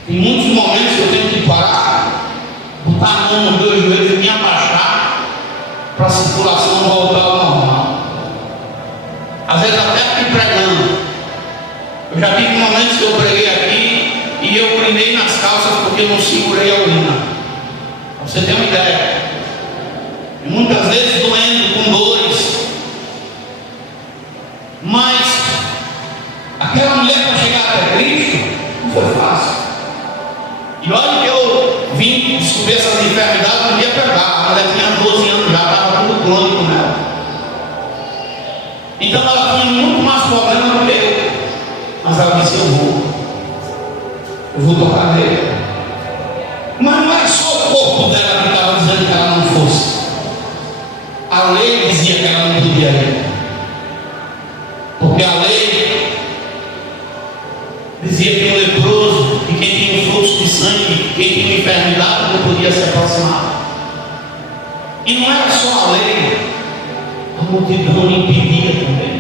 Em muitos momentos eu tenho que parar, botar a mão nos meus joelhos e me abaixar para a circulação voltar ao normal. Às vezes até aqui pregando, eu já tive momentos que eu preguei aqui e eu prendei nas calças porque eu não segurei a urina. Pra você ter uma ideia. E muitas vezes doendo, com dores. Mas aquela mulher para chegar até Cristo não foi fácil. E olha que eu vim descobrir essas enfermidades, não ia pegar. Ela tinha 12 anos, já estava tudo crônico nela. Então ela tinha muito mais problema do que eu. Mas ela disse: eu vou tocar nele. Mas não era só o corpo dela que estava dizendo que ela não fosse. A lei dizia que ela não podia ir. Porque a lei dizia que o leproso, que quem tinha um fluxo de sangue, quem tinha uma enfermidade, não podia se aproximar. E não era só a lei, a multidão impedia também.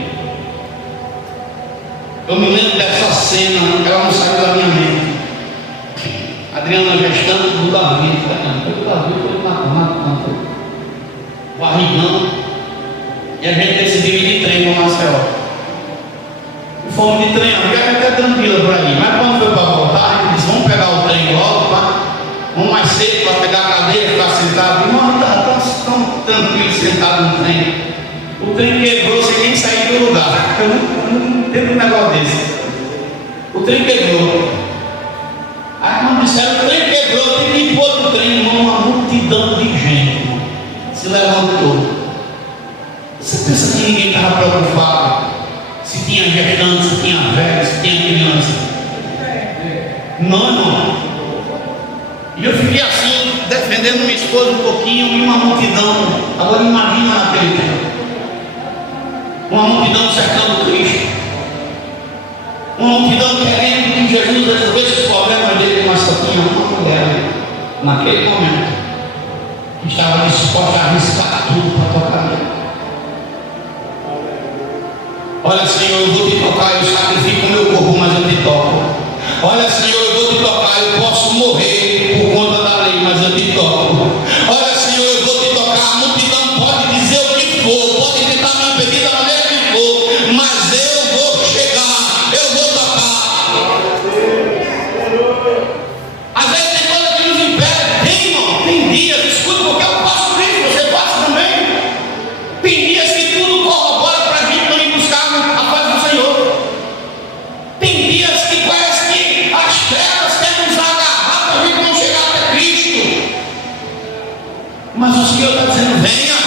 Eu me lembro dessa cena, ela não saiu da minha mente. Adriana gestando do Davi, foi do Davi, foi do Natal, barrigão. E a gente decidiu ir de trem para Maceió. E fomos de trem, a viagem até tranquila por aí. Mas quando foi para voltar, a gente disse: vamos pegar o trem logo, vamos mais cedo para pegar a cadeira, ficar sentado. Irmão, está tão tranquilo sentado no trem. O trem quebrou sem nem sair do lugar. Eu não entendo um negócio desse. O trem quebrou. Aí quando disseram: o trem quebrou, tem que ir para outro trem. Irmão, uma multidão de gente se levantou. Você pensa que ninguém estava preocupado se tinha gestante, se tinha velho, se tinha criança? Não, irmão. E eu fiquei assim, defendendo minha esposa um pouquinho, e uma multidão. Agora imagina naquele tempo. Uma multidão cercando Cristo. Uma multidão querendo que Jesus resolvesse os problemas dele, mas só tinha uma mulher naquele momento que estava disposta a arriscar tudo para tocar nele. Olha, Senhor, eu vou te tocar, eu sacrifico o meu corpo, mas eu te toco. Olha, Senhor, eu vou te tocar, eu posso morrer por conta da lei, mas eu te toco. Olha, Senhor, eu vou te tocar, a multidão pode dizer o que for, pode tentar me impedir da maneira que for, mas eu vou chegar, eu vou tocar. Às vezes tem coisa que nos impede, tem, irmão, tem dias, escuta, porque eu faço isso, você passa também. Tem dias que tudo corrobora para a gente não ir buscar a paz do Senhor. Tem dias que parece que as trevas querem nos agarrar para a gente não chegar até Cristo. Mas o Senhor está dizendo: venha,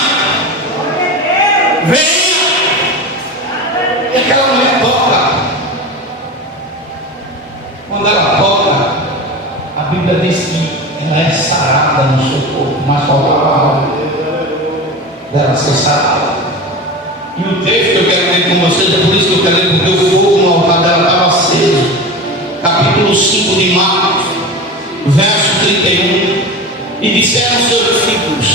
venha. E aquela mulher toca. Quando ela toca, a Bíblia diz que ela é sarada no seu corpo, mas faltava algo dela ser sarada. E o texto que eu quero ler com vocês, é por isso que eu quero ler, porque o fogo no altar dela estava aceso. Capítulo 5 de Marcos, verso 31. E disseram aos seus discípulos: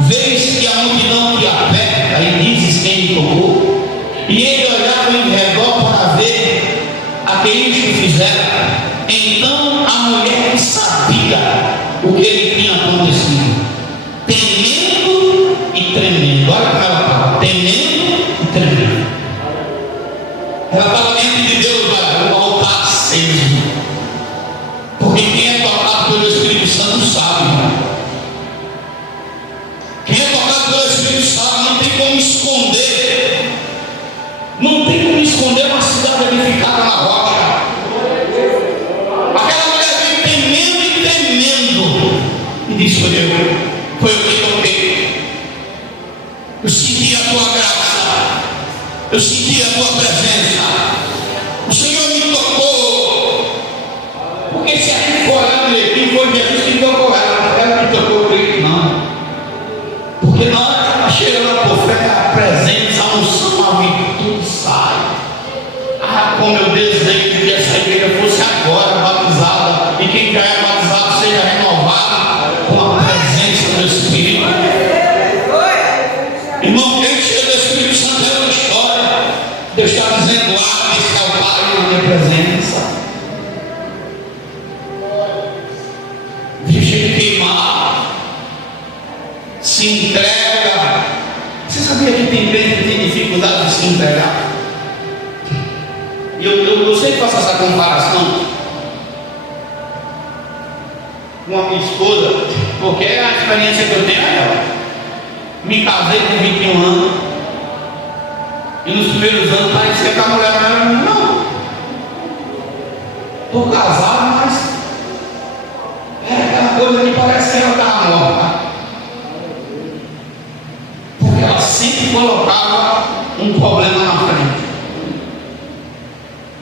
vês que a multidão te aperta e dizes quem lhe tocou? E ele olhava em redor para ver a que isto fizera. Então a mulher sabia o que lhe tinha acontecido, temendo e tremendo. Olha como ela fala: temendo e tremendo. Ela estava diante de Deus, o altar aceso. Porque quem é tocado pelo Espírito Santo sabe, irmão. Quem é tocado pelo Espírito Santo não tem como esconder. Não tem como esconder uma cidade edificada na rocha. Aquela mulher veio temendo e tremendo e disse: foi eu que toquei. Eu senti a tua graça, eu senti a tua presença, o Senhor me tocou. Porque se a gente for olhar direitinho, foi Jesus que tocou ela que tocou o Cristo, não. Porque na hora que ela chega lá por fé, a presença, a unção, a virtude sai. Ah, como eu desejo que essa igreja fosse agora batizada, e quem já é batizado seja renovado com a presença do Espírito. Irmão, quem chega do Espírito Santo é uma história. Deus está dizendo: lá, esse altar é a minha presença. Deixa ele queimar. Se entrega. Você sabia que tem gente que tem dificuldade de se entregar? Eu sempre faço essa comparação com a minha esposa, porque a experiência que eu tenho é ela. Me casei com 21 anos, e nos primeiros anos parecia que a mulher não era minha, não. Estou casado, mas é aquela coisa que parece que ela estava morta. Porque ela sempre colocava um problema na frente.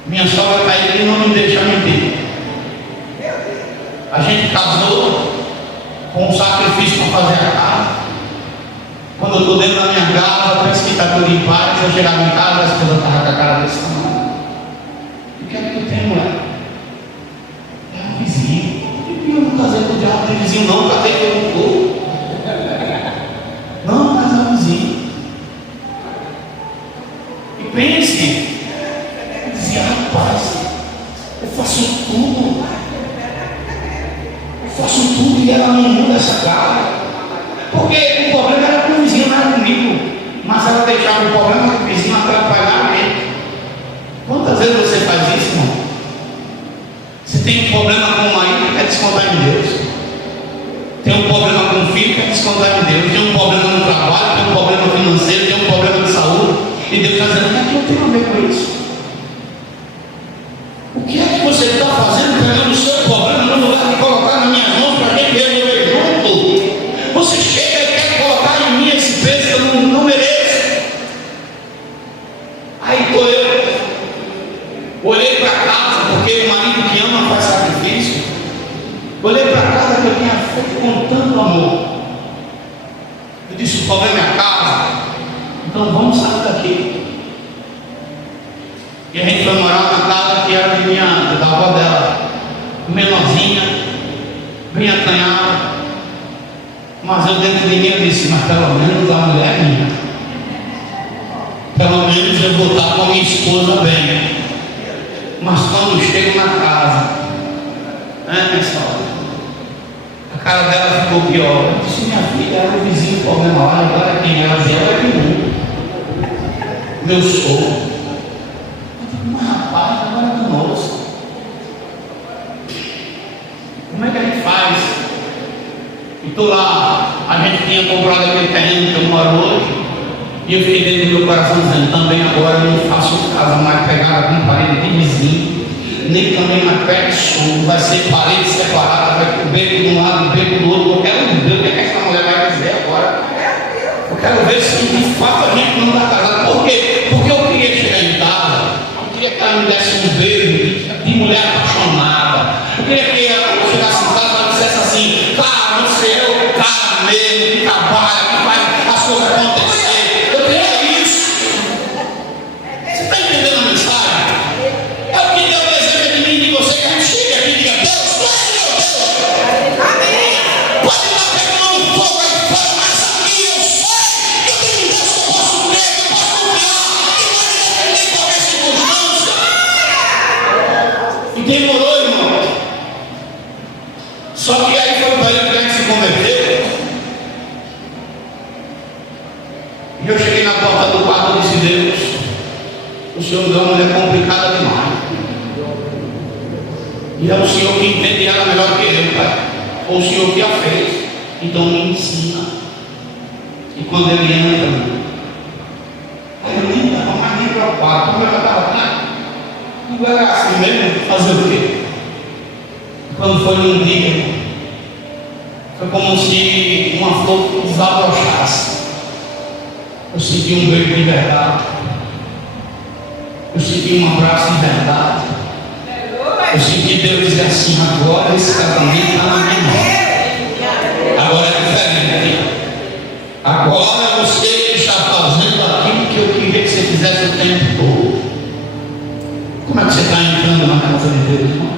Minha sogra está aí e não me deixa mentir. A gente casou com um sacrifício para fazer a casa. Quando eu estou dentro da minha casa, penso que está tudo em paz. Eu chegava em casa, a esposa estava com a cara desse tamanho. O que é que tu tem, mulher? É um vizinho. Eu não casei com o diabo, tem vizinho não, casei com o povo. Não, casei com o vizinho. E pense, eu dizia: rapaz, eu faço tudo. Eu faço tudo e ela não muda essa cara. Porque o problema era com o vizinho, não era comigo. Mas ela achar que o problema do vizinho atrapalhar a gente. Quantas vezes você faz isso, irmão? Você tem um problema com o marido, quer descontar em Deus. Tem um problema com o filho, quer descontar em Deus. Tem um problema no trabalho, tem um problema financeiro, tem um problema de saúde. E Deus está dizendo, mas o que eu tenho a ver com isso? O que é que você está fazendo pegando o seu problema no lugar de colocar nas minhas mãos para quem resolver junto? Você chega e quer colocar em mim esse peso que eu não mereço. Aí estou eu, olhei para casa, porque o marido que ama faz sacrifício. Olhei para casa que eu tinha feito com tanto amor. Eu disse, o problema é a casa, então vamos sair daqui. E a gente foi morar na casa que era da avó dela, menorzinha, bem acanhada. Mas eu dentro de mim eu disse, mas pelo menos a mulher é minha. Pelo menos eu vou estar com a minha esposa bem. Mas quando eu chego na casa, pessoal, a cara dela ficou pior. Eu disse, minha filha, era o vizinho o problema lá, agora quem ela dizia, ela é de mim. Meu sogro. Mas rapaz, agora é conosco. Como é que a gente faz? E estou lá, a gente tinha comprado aquele terreno que eu moro hoje, e eu fiquei dentro do meu coração dizendo, também agora eu não faço casa mais pegada com parede de vizinho, nem também mais pé de sul, vai ser parede separada, vai com o beco de um lado, o beco do outro. Eu quero ver o que essa mulher vai dizer agora. Eu quero ver se de fato a gente não está casado. Por quê? Porque eu queria chegar em casa, eu queria que ela me desse um beijo de mulher apaixonada. Eu queria que ela chegasse em casa e ela dissesse assim, cara, você é o cara mesmo, que trabalha, que faz as coisas acontecer. Eu queria isso. Você está entendendo a mensagem? É o que Deus deseja de mim e de você, que a gente chegue aqui e diga, Deus, Deus. Amém. Pode estar pegando fogo aí fora, mas aqui eu sei que eu tenho um Deus que eu posso crer, que eu posso confiar, que vai me defender em qualquer circunstância. E demorou, irmão. Só que aí foi para ele que a gente se converteu. E eu cheguei na porta do quarto e disse, Deus, o Senhor deu uma mulher complicada demais. E é o Senhor que entende ela melhor que eu, Pai. Ou o Senhor que a fez. Então me ensina. E quando ele entra, aí eu nem estava mais nem preocupado. Como eu estava lá, não era assim mesmo, fazer o quê? Quando foi num dia, foi como se uma flor desabrochasse. Eu senti um beijo de verdade. Eu senti um abraço de verdade. Eu senti Deus dizer assim, agora esse casamento está na minha mão. Agora é diferente. Agora você está fazendo aquilo que eu queria que você fizesse o tempo todo. Como é que você está entrando na casa de Deus, irmão?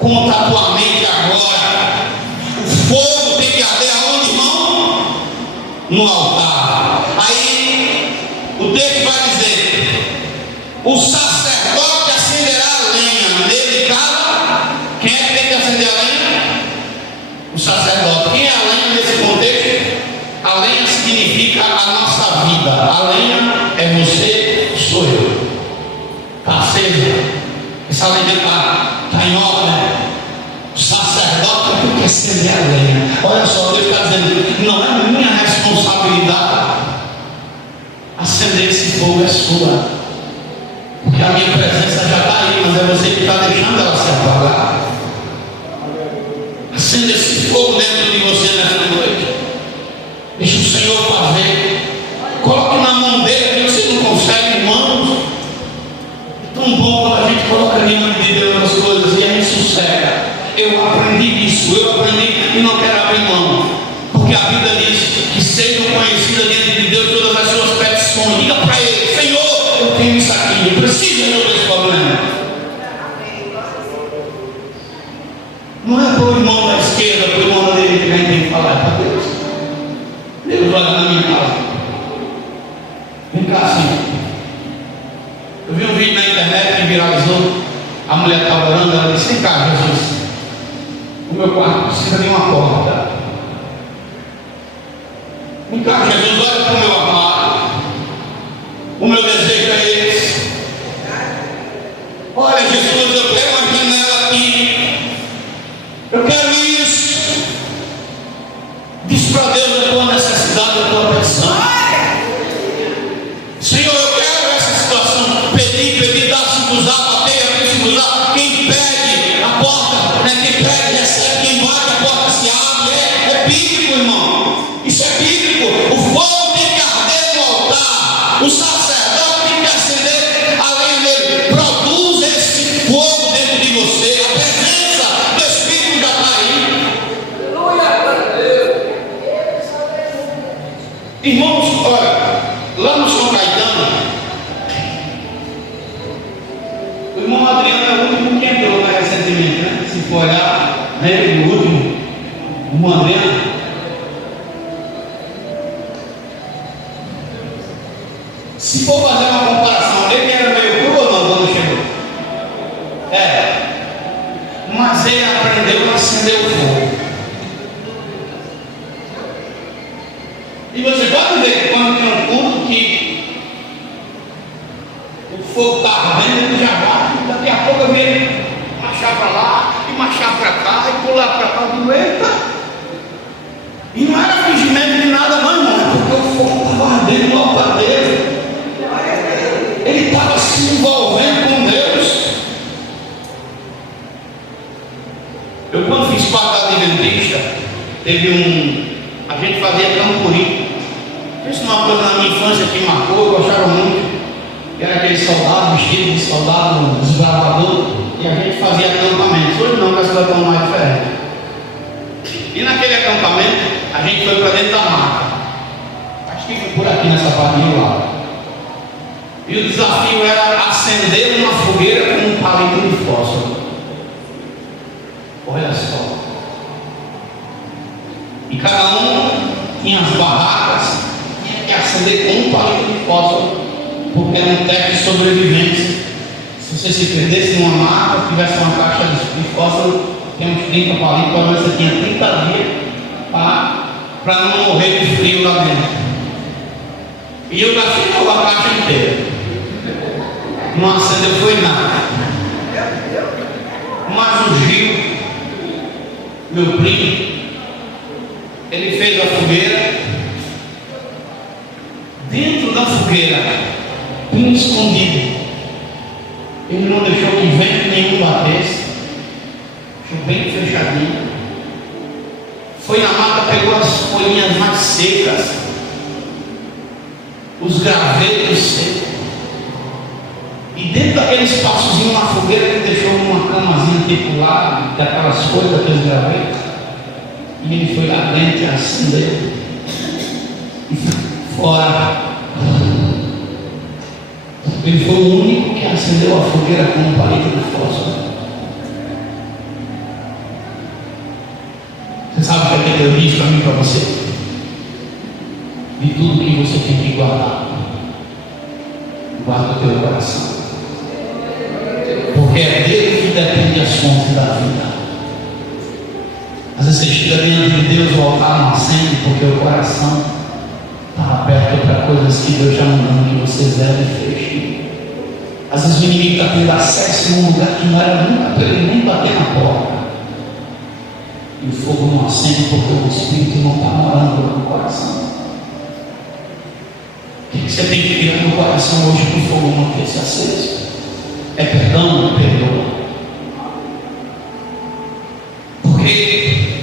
Conta a tua mente agora. O fogo tem que arder aonde, irmão? No altar. Aí o texto vai dizer, o sacerdote acenderá a lenha nele cada. Quem é que tem que acender a lenha? O sacerdote. Quem é a lenha nesse contexto? A lenha significa a nossa vida. A lenha é você, sou eu. Está acesa. Essa lenha está em ordem. O sacerdote tem que acender a lenha. Olha só, Deus está dizendo, não é minha responsabilidade. Acender esse fogo é sua. Porque a minha presença já está aí, mas é você que está deixando ela se apagar. Acenda esse fogo dentro de você nessa noite. Deixa o Senhor fazer. Coloque na mão dele que você não consegue, irmãos. É tão bom quando a gente coloca diante de Deus as coisas e a gente sossega. Eu aprendi isso, eu aprendi e não quero abrir mão. Porque a Bíblia diz que sejam conhecidas diante de Deus todas as suas petições. Diga para ele, Senhor, eu tenho isso aqui, eu preciso resolver esse problema. Não é para o irmão da esquerda, para o irmão da direita que a gente tem que falar, é para Deus. Deus vai na minha casa. Vem cá assim. Eu vi um vídeo na internet que viralizou. A mulher estava orando, ela disse, vem cá, Jesus, o meu quarto precisa de uma porta. Vem cá, Jesus, olha para o meu armário. Irmãos, olha, lá no São Caetano, o irmão Adriano é o último que entrou mais recentemente, né? Se for olhar, né, o último, o irmão Adriano. Se for fazer uma comparação, ele era meio cru ou não quando chegou? Mas ele aprendeu a acender o fogo. E você pode ver que quando tem um culto que o fogo está ardendo, ele já bate, daqui a pouco vem marchar para lá, e marchar para cá, e pular para cá, e eita! E não era fingimento de nada, não, irmão, porque o fogo estava ardendo no altar dele. Ele estava se envolvendo com Deus. Eu, quando fiz parte da Adventista, a gente fazia campuri. Isso é uma coisa na minha infância que marcou, eu gostava muito. Era aquele soldado, vestido de soldado, desbravador, e a gente fazia acampamentos. Hoje não, que as coisas estão mais diferentes. E naquele acampamento, a gente foi para dentro da mata. Acho que foi por aqui nessa parte de lá. E o desafio era acender uma fogueira com um palito de fósforo. Olha só. E cada um tinha as barracas, tinha que acender com um palito de fósforo, porque era um teste de sobrevivência. Se você se perdesse numa mata, tivesse uma caixa de fósforo, tem uns 30 palitos, pelo menos você tinha 30 dias para não morrer de frio lá dentro. E eu gastei toda a caixa inteira. Não acendeu foi nada. Mas o Gil, meu primo, ele fez a fogueira. Dentro da fogueira, bem escondido, ele não deixou que vento nenhum batesse, deixou bem fechadinho. Foi na mata, pegou as folhinhas mais secas, os gravetos secos, e dentro daquele espaçozinho na fogueira ele deixou uma camazinha tipo lá, daquelas coisas, daqueles gravetos, e ele foi lá dentro e acendeu, e fora. Ele foi o único que acendeu a fogueira com um palito de fósforo. Você sabe o que é que eu disse para mim e para você? De tudo que você tem que guardar, guarda o teu coração, porque é dele que depende as fontes da vida. Às vezes você chega diante de Deus, o altar não acende porque o coração está aberto para coisas que Deus já mandou que você zele e feche. Às vezes o inimigo está tendo acesso em um lugar que não era nunca para ele nem bater na porta. E o fogo não acende porque o Espírito não está morando no coração. O que você tem que criar no coração hoje para o fogo manter-se aceso? É perdão, perdoa. Porque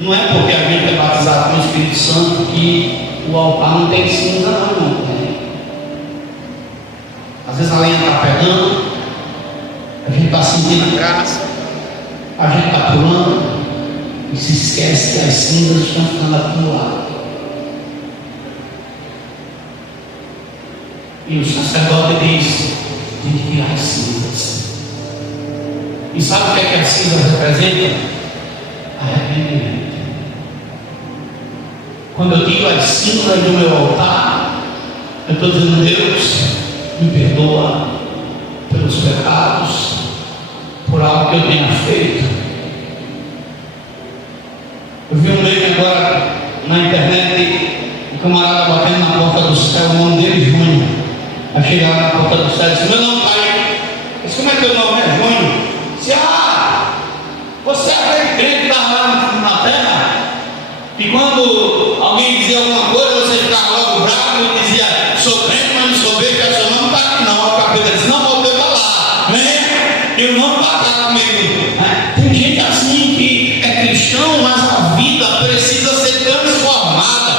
não é porque a gente é batizado com o Espírito Santo que o altar não tem cinza, não tem. Às vezes a lenha está pegando, a gente está sentindo a graça, a gente está pulando e se esquece que as cinzas estão ficando acumuladas. E o sacerdote diz: tem que tirar as cinzas. E sabe o que é que as cinzas representam? Arrependimento. Quando eu tiro as cinzas do meu altar, eu estou dizendo: Deus, me perdoa pelos pecados, por algo que eu tenha feito. Eu vi um meme agora na internet, um camarada batendo na porta do céu, o nome dele Júnior. Aí chega lá na porta do céu e disse: meu nome está aí. Eu disse: como é que teu nome é? Júnior. Disse: você é aquele crente que está lá na terra, e quando alguém dizia alguma coisa, você ficava logo bravo e dizia: sou crente, mas não sou bem, que seu nome está aqui não. O capeta disse: não, voltei para lá, vem, e o nome está cá comigo. Tem gente assim que é cristão, mas a vida precisa ser transformada,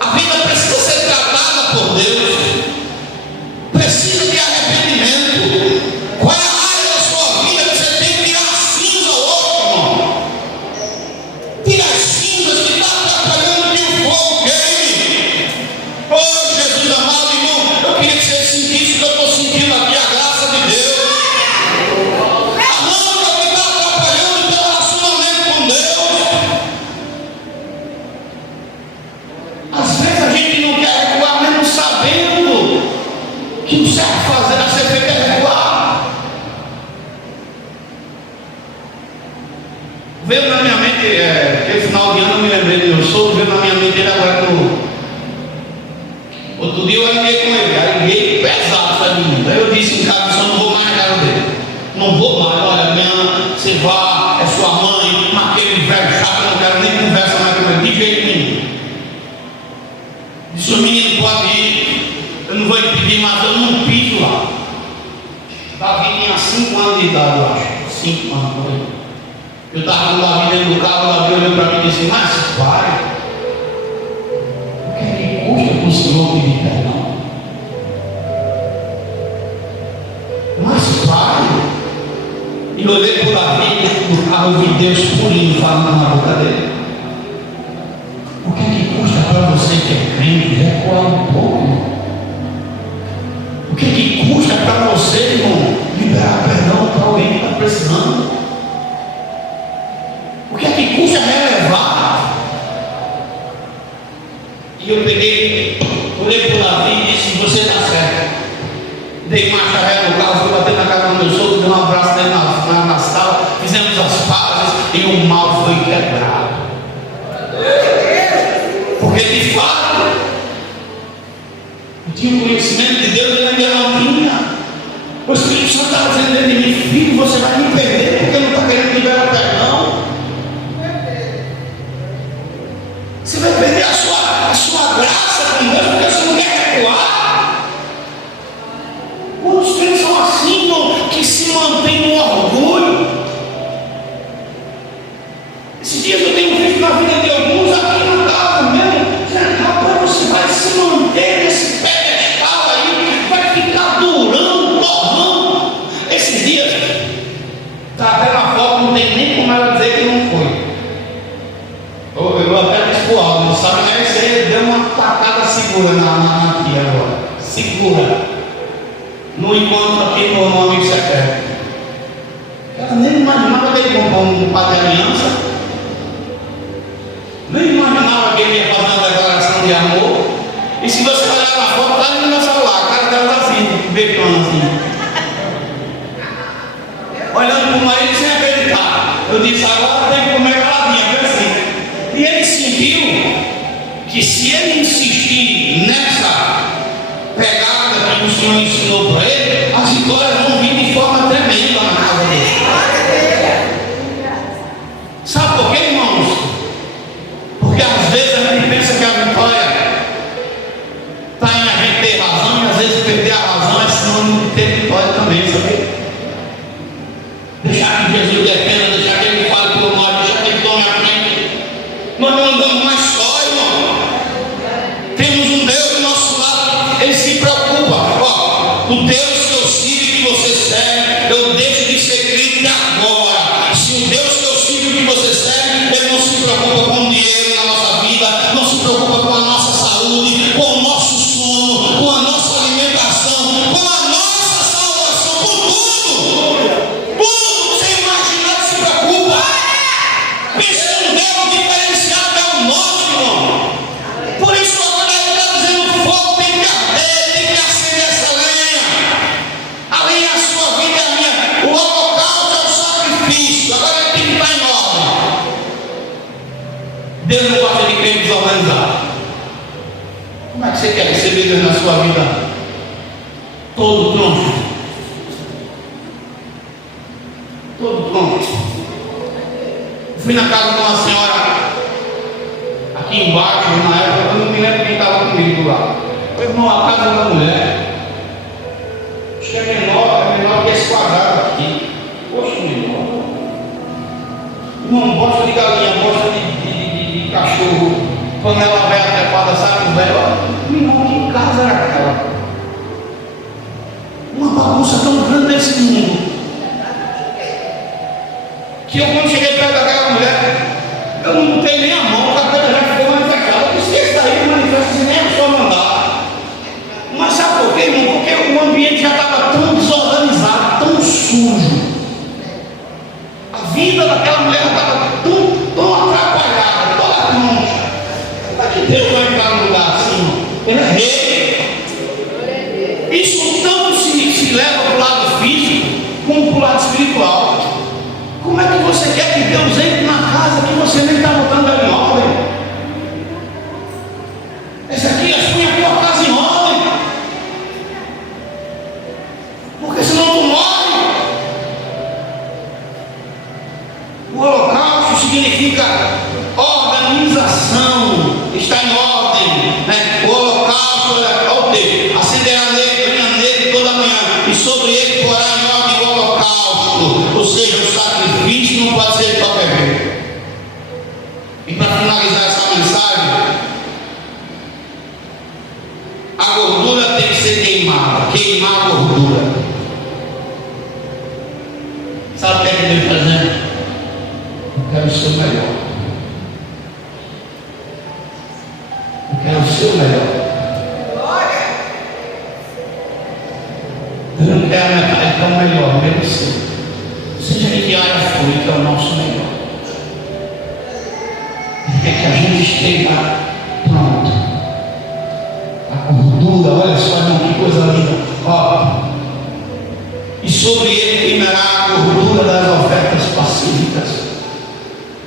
a vida precisa ser tratada por Deus, precisa de arrependimento. Qual é a área da sua vida que você tem que tirar a cinza hoje, irmão? Veio na minha mente, aquele final de ano eu me lembrei do meu sogro, veio na minha mente ele agora no. Outro dia eu liguei com ele, aí liguei pesado para mim. Aí eu disse em casa, eu não vou mais na casa dele. Não vou mais, olha, amanhã você vai, é sua mãe, naquele velho chato, eu não quero nem conversa mais com ele, de jeito nenhum. Disse, o menino pode ir, eu não vou impedir, mas eu não piso lá. Davi tinha 5 anos de idade, eu acho. 5 anos por aí. Eu estava com o Davi dentro do carro, o Davi olhou para mim e disse, mas pai, o que me custa para o Senhor pedir perdão? Mas pai, e eu olhei para o Davi dentro do carro e vi Deus purinho falando na boca dele. O que me custa para você que é crente recuar um pouco? O que custa para você, irmão, liberar perdão para alguém que está precisando? O que custa relevar? E eu peguei, olhei para o Davi e disse, você está certo. Dei marcha ré no carro, fui bater na casa do meu sogro, dei um abraço dele na sala, fizemos as pazes e o mal foi quebrado. Porque de fato, eu tinha o conhecimento de Deus e ele ainda não tinha. O Espírito Santo estava dizendo dentro de mim, filho, você vai me perder porque não está querendo liberar perdão. Você vai perder a sua graça com Deus porque você não quer recuar. Os crentes são assim, irmão, que se mantêm no orgulho. Esses dias eu tenho visto na vida de alguns aqui na casa mesmo, dizendo, rapaz, você vai se manter nesse pedestal aí, vai ficar durando, torrando. Esses dias, está até na foto, não tem nem como ela dizer que não foi. Eu até disse pro Aldo, sabe, né? Esse aí deu uma tacada segura na tia agora. Segura. No encontro aqui no amigo secreto. Ela nem imaginava que ele comprou um par de aliança. Nem imaginava que ele ia fazer uma declaração de amor. E se você olhar na foto, tá ali no meu celular, a cara dela tá assim, becando assim. Olhando para o marido sem acreditar. Eu disse, agora tem que comer caladinha, assim. E ele sentiu que se ele insistir nessa pegada que o Senhor ensinou para ele, as vitórias vão vir de forma tremenda na casa dele. Sabe por quê, irmãos? Porque às vezes a gente pensa que a vitória está em a gente ter razão, e às vezes perder a razão é sinônimo de ter vitória também, sabe? Deixar que Jesus defenda, deixar que ele fale pelo mal, deixar que ele tome a frente. Nós não andamos mais só, irmão. Temos um Deus do nosso lado, ele se preocupa. Ó, o Deus que eu sigo e que você segue, eu deixo de ser crente agora. Se o Deus que eu sigo e que você segue, ele não se preocupa com o dinheiro na nossa vida, não se preocupa com a nossa saúde, com o nosso sono, com a nossa alimentação, com a nossa salvação, com tudo. Tudo sem imaginar que se preocupa. Pensa num Deus diferenciado, é o nosso, irmão. Por isso agora ele está dizendo, o fogo tem que arder, tem que acender essa lenha. A lenha é a sua vida, é a minha. O holocausto é o sacrifício. Agora ele tem que estar em ordem. Deus não gosta de crente desorganizado. Como é que você quer receber Deus na sua vida? Todo pronto. Todo pronto. Fui na casa de uma senhora aqui embaixo, na época, eu não me lembro quem estava comigo lá. Meu irmão, a casa da mulher, acho que é menor que esse quadrado aqui. Poxa, menor. Irmão, bosta de galinha, bosta de cachorro, panela velha trepada, sabe, velho? Meu irmão, que casa era aquela? Uma bagunça tão grande nesse mundo. Que eu, quando cheguei perto daquela mulher, eu não botei nem a mão, a cabelo já ficou manifestada. Eu disse, esse daí manifesta-se nem a sua mandar. Mas sabe por quê, irmão? Porque o ambiente já estava tão desorganizado, tão sujo. A vida daquela mulher estava tão atrapalhada, toda troncha. Para que Deus vai entrar num lugar assim? Ele é rei. Isso tanto se leva para o lado físico, como para o lado espiritual. Como é que você quer que Deus entre na casa que você nem está botando ela em ordem. Essa aqui põe a tua casa em ordem. Porque senão tu morre. O holocausto significa organização, está em ordem, né? O holocausto, olha o texto, acenderá nele toda manhã, e sobre ele porá em ordem o holocausto, ou seja, o sacrifício não pode ser de qualquer jeito. E para finalizar essa mensagem, a gordura tem que ser queimada, queimar a gordura. Sabe o que é que Deus está fazendo? Eu quero ser o melhor. Eu quero ser o melhor. Eu não quero metade que é o melhor, eu quero ser. Seja de que área for, que é o nosso melhor. É que a gente esteja pronto. A gordura, olha só, irmão, que coisa linda. Ó. E sobre ele queimará a gordura das ofertas pacíficas.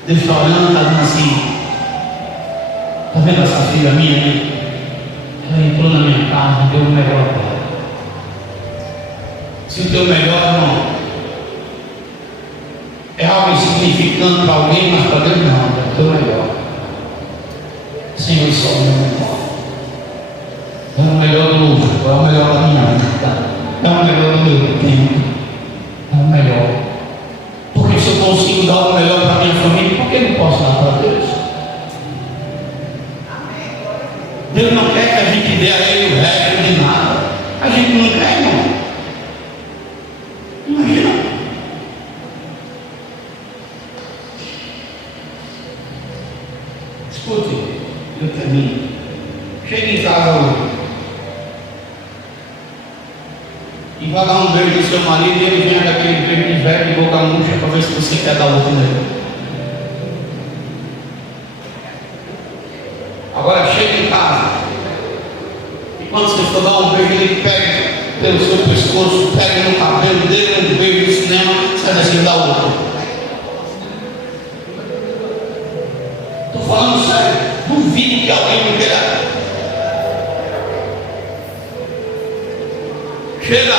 Deus está olhando, está dizendo assim: está vendo essa filha minha aí? Ela entrou na minha casa, deu o melhor dela. Se o teu melhor, irmão, é algo insignificante para alguém, mas para Deus não, é o teu melhor. Senhor, só o meu melhor. É o melhor do mundo, é o melhor da minha vida, é o melhor do meu tempo, é o melhor. Porque se eu consigo dar o melhor para a minha família, por que eu não posso dar para Deus? Deus não quer que a gente dê a Ele o resto de nada. A gente não quer, irmão. Imagina. Escute, eu termino. Chega em casa hoje e vai dar um beijo no seu marido e ele vem daquele beijo de velho de boca murcha para ver se você quer dar outro nele. Agora chega em casa e quando você for dar um beijo, ele pega pelo seu pescoço, pega no cabelo dele, um beijo de cinema, sai daqui e dá outro. Estou falando sério, duvido que alguém não queira. Chega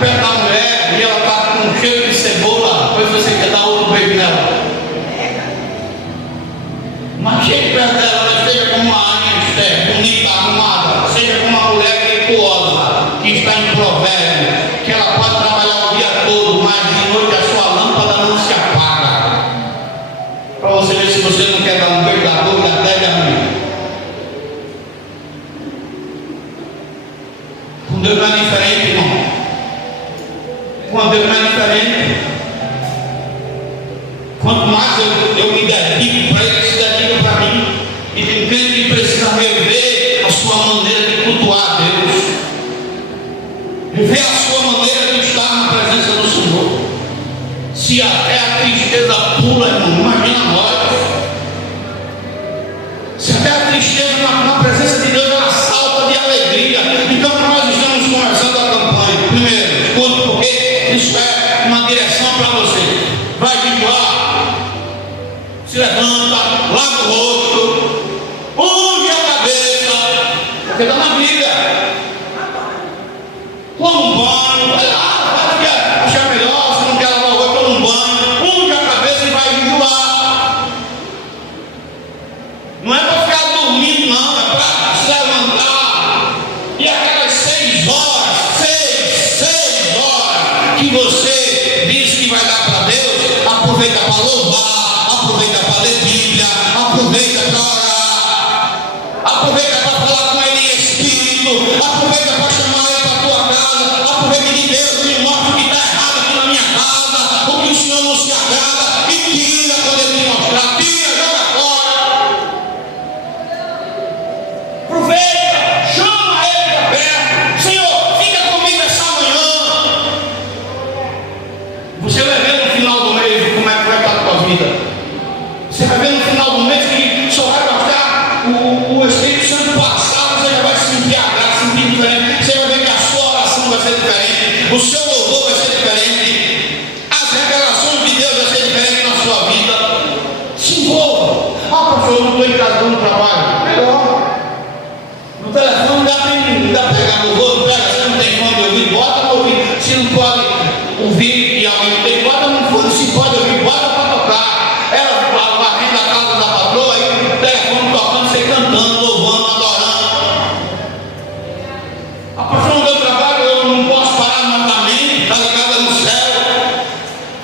perto da mulher e ela está com um cheiro de cebola, depois você quer dar outro beijo nela. Mas chegue perto dela, ela esteja como uma rainha bonita, arrumada, seja como uma mulher virtuosa, que está em provérbio, que ela pode trabalhar o dia todo, mas de noite a sua lâmpada não se apaga. Para você ver se você não quer dar um beijo da dor, da terra a mim. Com Deus não é diferente, irmão. Com Deus não é diferente. Quanto mais eu me dedico para Ele, se dedica para mim. E tem crente que precisa rever a sua maneira de cultuar a Deus, rever a sua maneira de estar na presença do Senhor. Se até a tristeza pula, irmão, imagina nós. Se até a tristeza na presença de Deus ela salta de alegria. Então nós estamos começando a campanha. Primeiro, escute, porque isso é uma direção para você. Vai de lá, se levanta, lava o rosto, unge a cabeça, porque está na briga. Toma um banho, vai lá, vai achar melhor, se não quer lavar o rosto, toma um banho, unge a cabeça e vai jejuar. Não é para ficar dormindo, não, é para se levantar. E aquelas 6 horas que você diz que vai dar para Deus, aproveita para louvar, aproveita para ler Bíblia, aproveita para orar, aproveita para falar com Ele em Espírito, aproveita para chamar Ele para a tua casa, aproveita de Deus, me mostra o que está errado aqui na minha casa, o que o Senhor não se agrada, e tira quando Ele me mostrar, tira, joga fora. Aproveita, chama Ele para perto. Senhor, fica comigo essa manhã. Você vai ver no final do mês como é que vai estar a tua vida. Você vai ver no final do mês que só vai O telefone dá para pegar no rolo, pega, você não tem fone de ouvir, bota no ouvido. Se não pode ouvir e alguém não tem, bota no fone, se pode ouvir, bota para tocar. Ela varrendo a casa da patroa, aí o telefone tocando, você cantando, louvando, adorando. A paixão do meu trabalho, eu não posso parar novamente, está ligada no céu.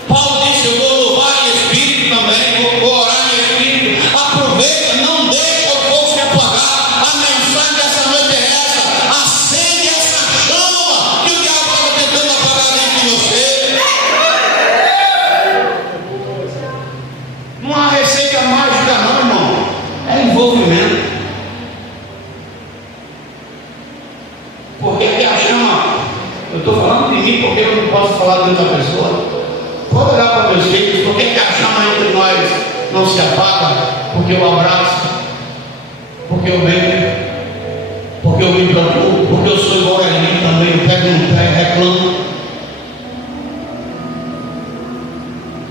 Paulo disse: eu vou louvar em espírito também, vou orar em espírito. Aproveita, não deixa o fogo se apagar. A mensagem dessa noite é essa: acende essa chama que o diabo estava tentando apagar dentro de você. Não há receita mágica não, irmão. É envolvimento. Por que a chama? Eu estou falando de mim porque eu não posso falar de outra pessoa. Pode olhar para meus filhos. Por que a chama entre nós não se apaga? Porque eu abraço, porque eu beijo, porque eu me preocupo, porque eu sou igual a ele também. Eu pego no pé e reclamo.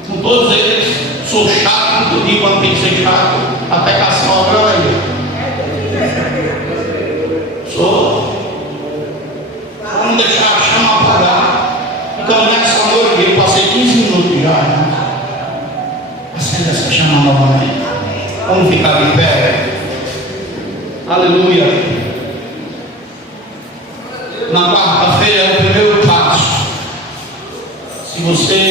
Com todos eles, sou chato, muito dia quando tem que ser chato, até que a sogra aí. Sou. Vamos deixar a chama apagar. Então nessa noite eu passei 15 minutos já, né? Acenda essa chama novamente. Vamos ficar de pé. Aleluia. Na quarta-feira é o primeiro passo. Se você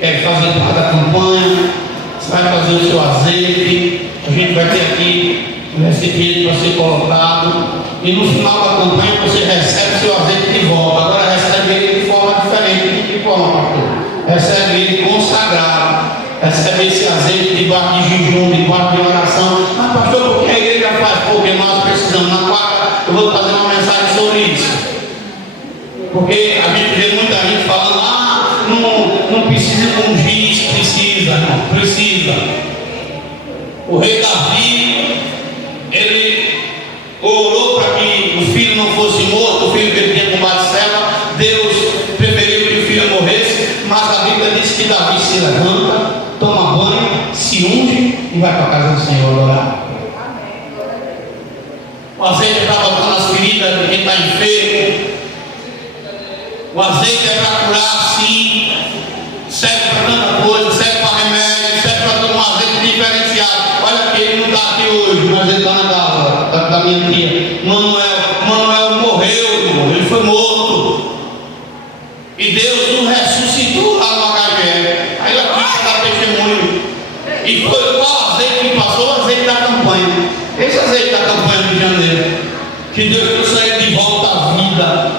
quer fazer parte da campanha, você vai fazer o seu azeite. A gente vai ter aqui um recipiente para ser colocado. E no final da campanha você recebe seu azeite de volta. Agora recebe ele de forma diferente. De que forma, pastor? Recebe ele consagrado. Recebe esse azeite debaixo de jejum, debaixo de oração. Mas pastor, por que a igreja faz? Porque nós precisamos. Na quarta eu vou fazer uma mensagem sobre isso. Porque a gente vê muita gente falando: não precisa ungir. Precisa, não. Precisa. O rei Davi, ele orou para que o filho não fosse morto, o filho que ele tinha com Batseba. Deus preferiu que o filho morresse, mas a Bíblia diz que Davi se levanta, toma banho, se unge e vai para a casa do Senhor orar. O azeite é para botar nas feridas de quem está enfermo. O azeite é para curar, sim. Serve para tanta coisa, serve para remédio, serve para tomar um azeite diferenciado. Olha que ele não está aqui hoje, mas ele está na casa da minha tia. Manuel morreu, irmão, ele foi morto. E Deus o ressuscitou lá no Macajé. Aí aqui para dar testemunho. E foi qual azeite que passou? O azeite da campanha. Esse azeite da campanha de janeiro. Que Deus trouxe ele de volta à vida.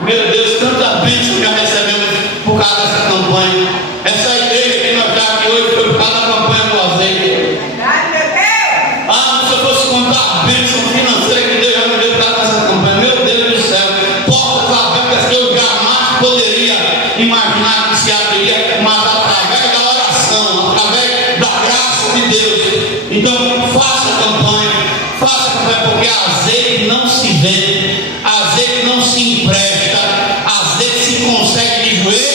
Meu Deus, tanta bênção que já recebemos por causa dessa campanha. Essa igreja que nós estamos aqui hoje foi por causa da campanha do azeite. Se eu fosse contar a bênção financeira que Deus já me deu por causa dessa campanha, meu Deus do céu, portas abertas que eu jamais poderia imaginar que se abriria, mas através da oração, através da graça de Deus. Então faça a campanha, porque azeite não se vende, azeite não se empresta, azeite se consegue de joelho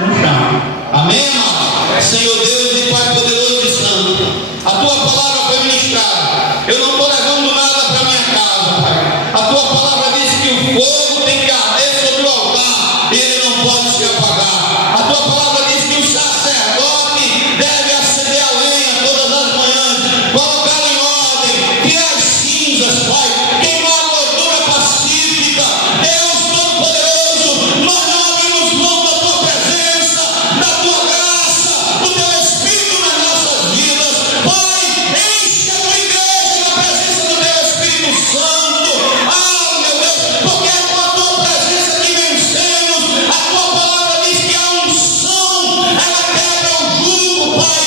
no chão. Amém, irmão? Senhor Deus e Pai poderoso e santo, a tua palavra foi ministrada. Eu não estou levando nada para minha casa, Pai. A tua palavra diz que o fogo tem que arder sobre o altar e ele não pode se apagar. A tua palavra diz que o sacerdote deve acender a lenha todas as manhãs, colocar em ordem, tirar as cinzas, Pai, queimar a gordura pacífica. Deus Todo-Poderoso, nós não abrimos mão da tua presença, da tua graça, do teu Espírito nas nossas vidas. Pai, enche a tua igreja na presença do teu Espírito Santo. Meu Deus, porque é com a tua presença que vencemos. A tua palavra diz que a unção, ela quebra o jugo, Pai.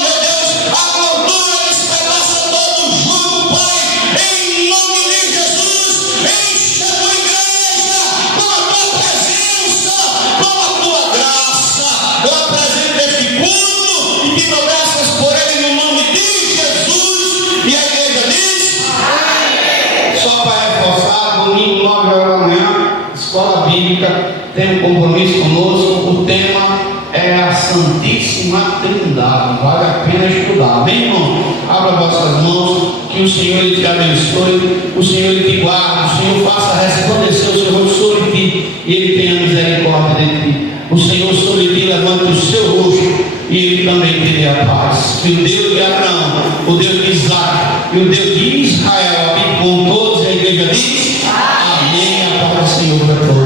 Meu Deus, a gordura despedaça todo o jugo, Pai. Em nome de Jesus, enche a tua igreja com a tua presença, com a tua graça. Eu apresento este culto e te dou graças por ele no nome de Jesus. E a igreja diz: amém. Só para reforçar, domingo 9 horas da manhã, escola bíblica, tem um compromisso conosco. O tema é a Santíssima Trindade. Vale a pena estudar. Amém, irmão? Abra vossas mãos, que o Senhor Ele te abençoe, o Senhor Ele te guarde, o Senhor faça resplandecer o seu rosto sobre ti e Ele tenha misericórdia de ti. O Senhor sobre ti levante o seu rosto e Ele também te dê a paz. Que o Deus de Abraão, o Deus de Isaac e o Deus de Israel habite com todos. A igreja diz amém. A paz do Senhor para todos.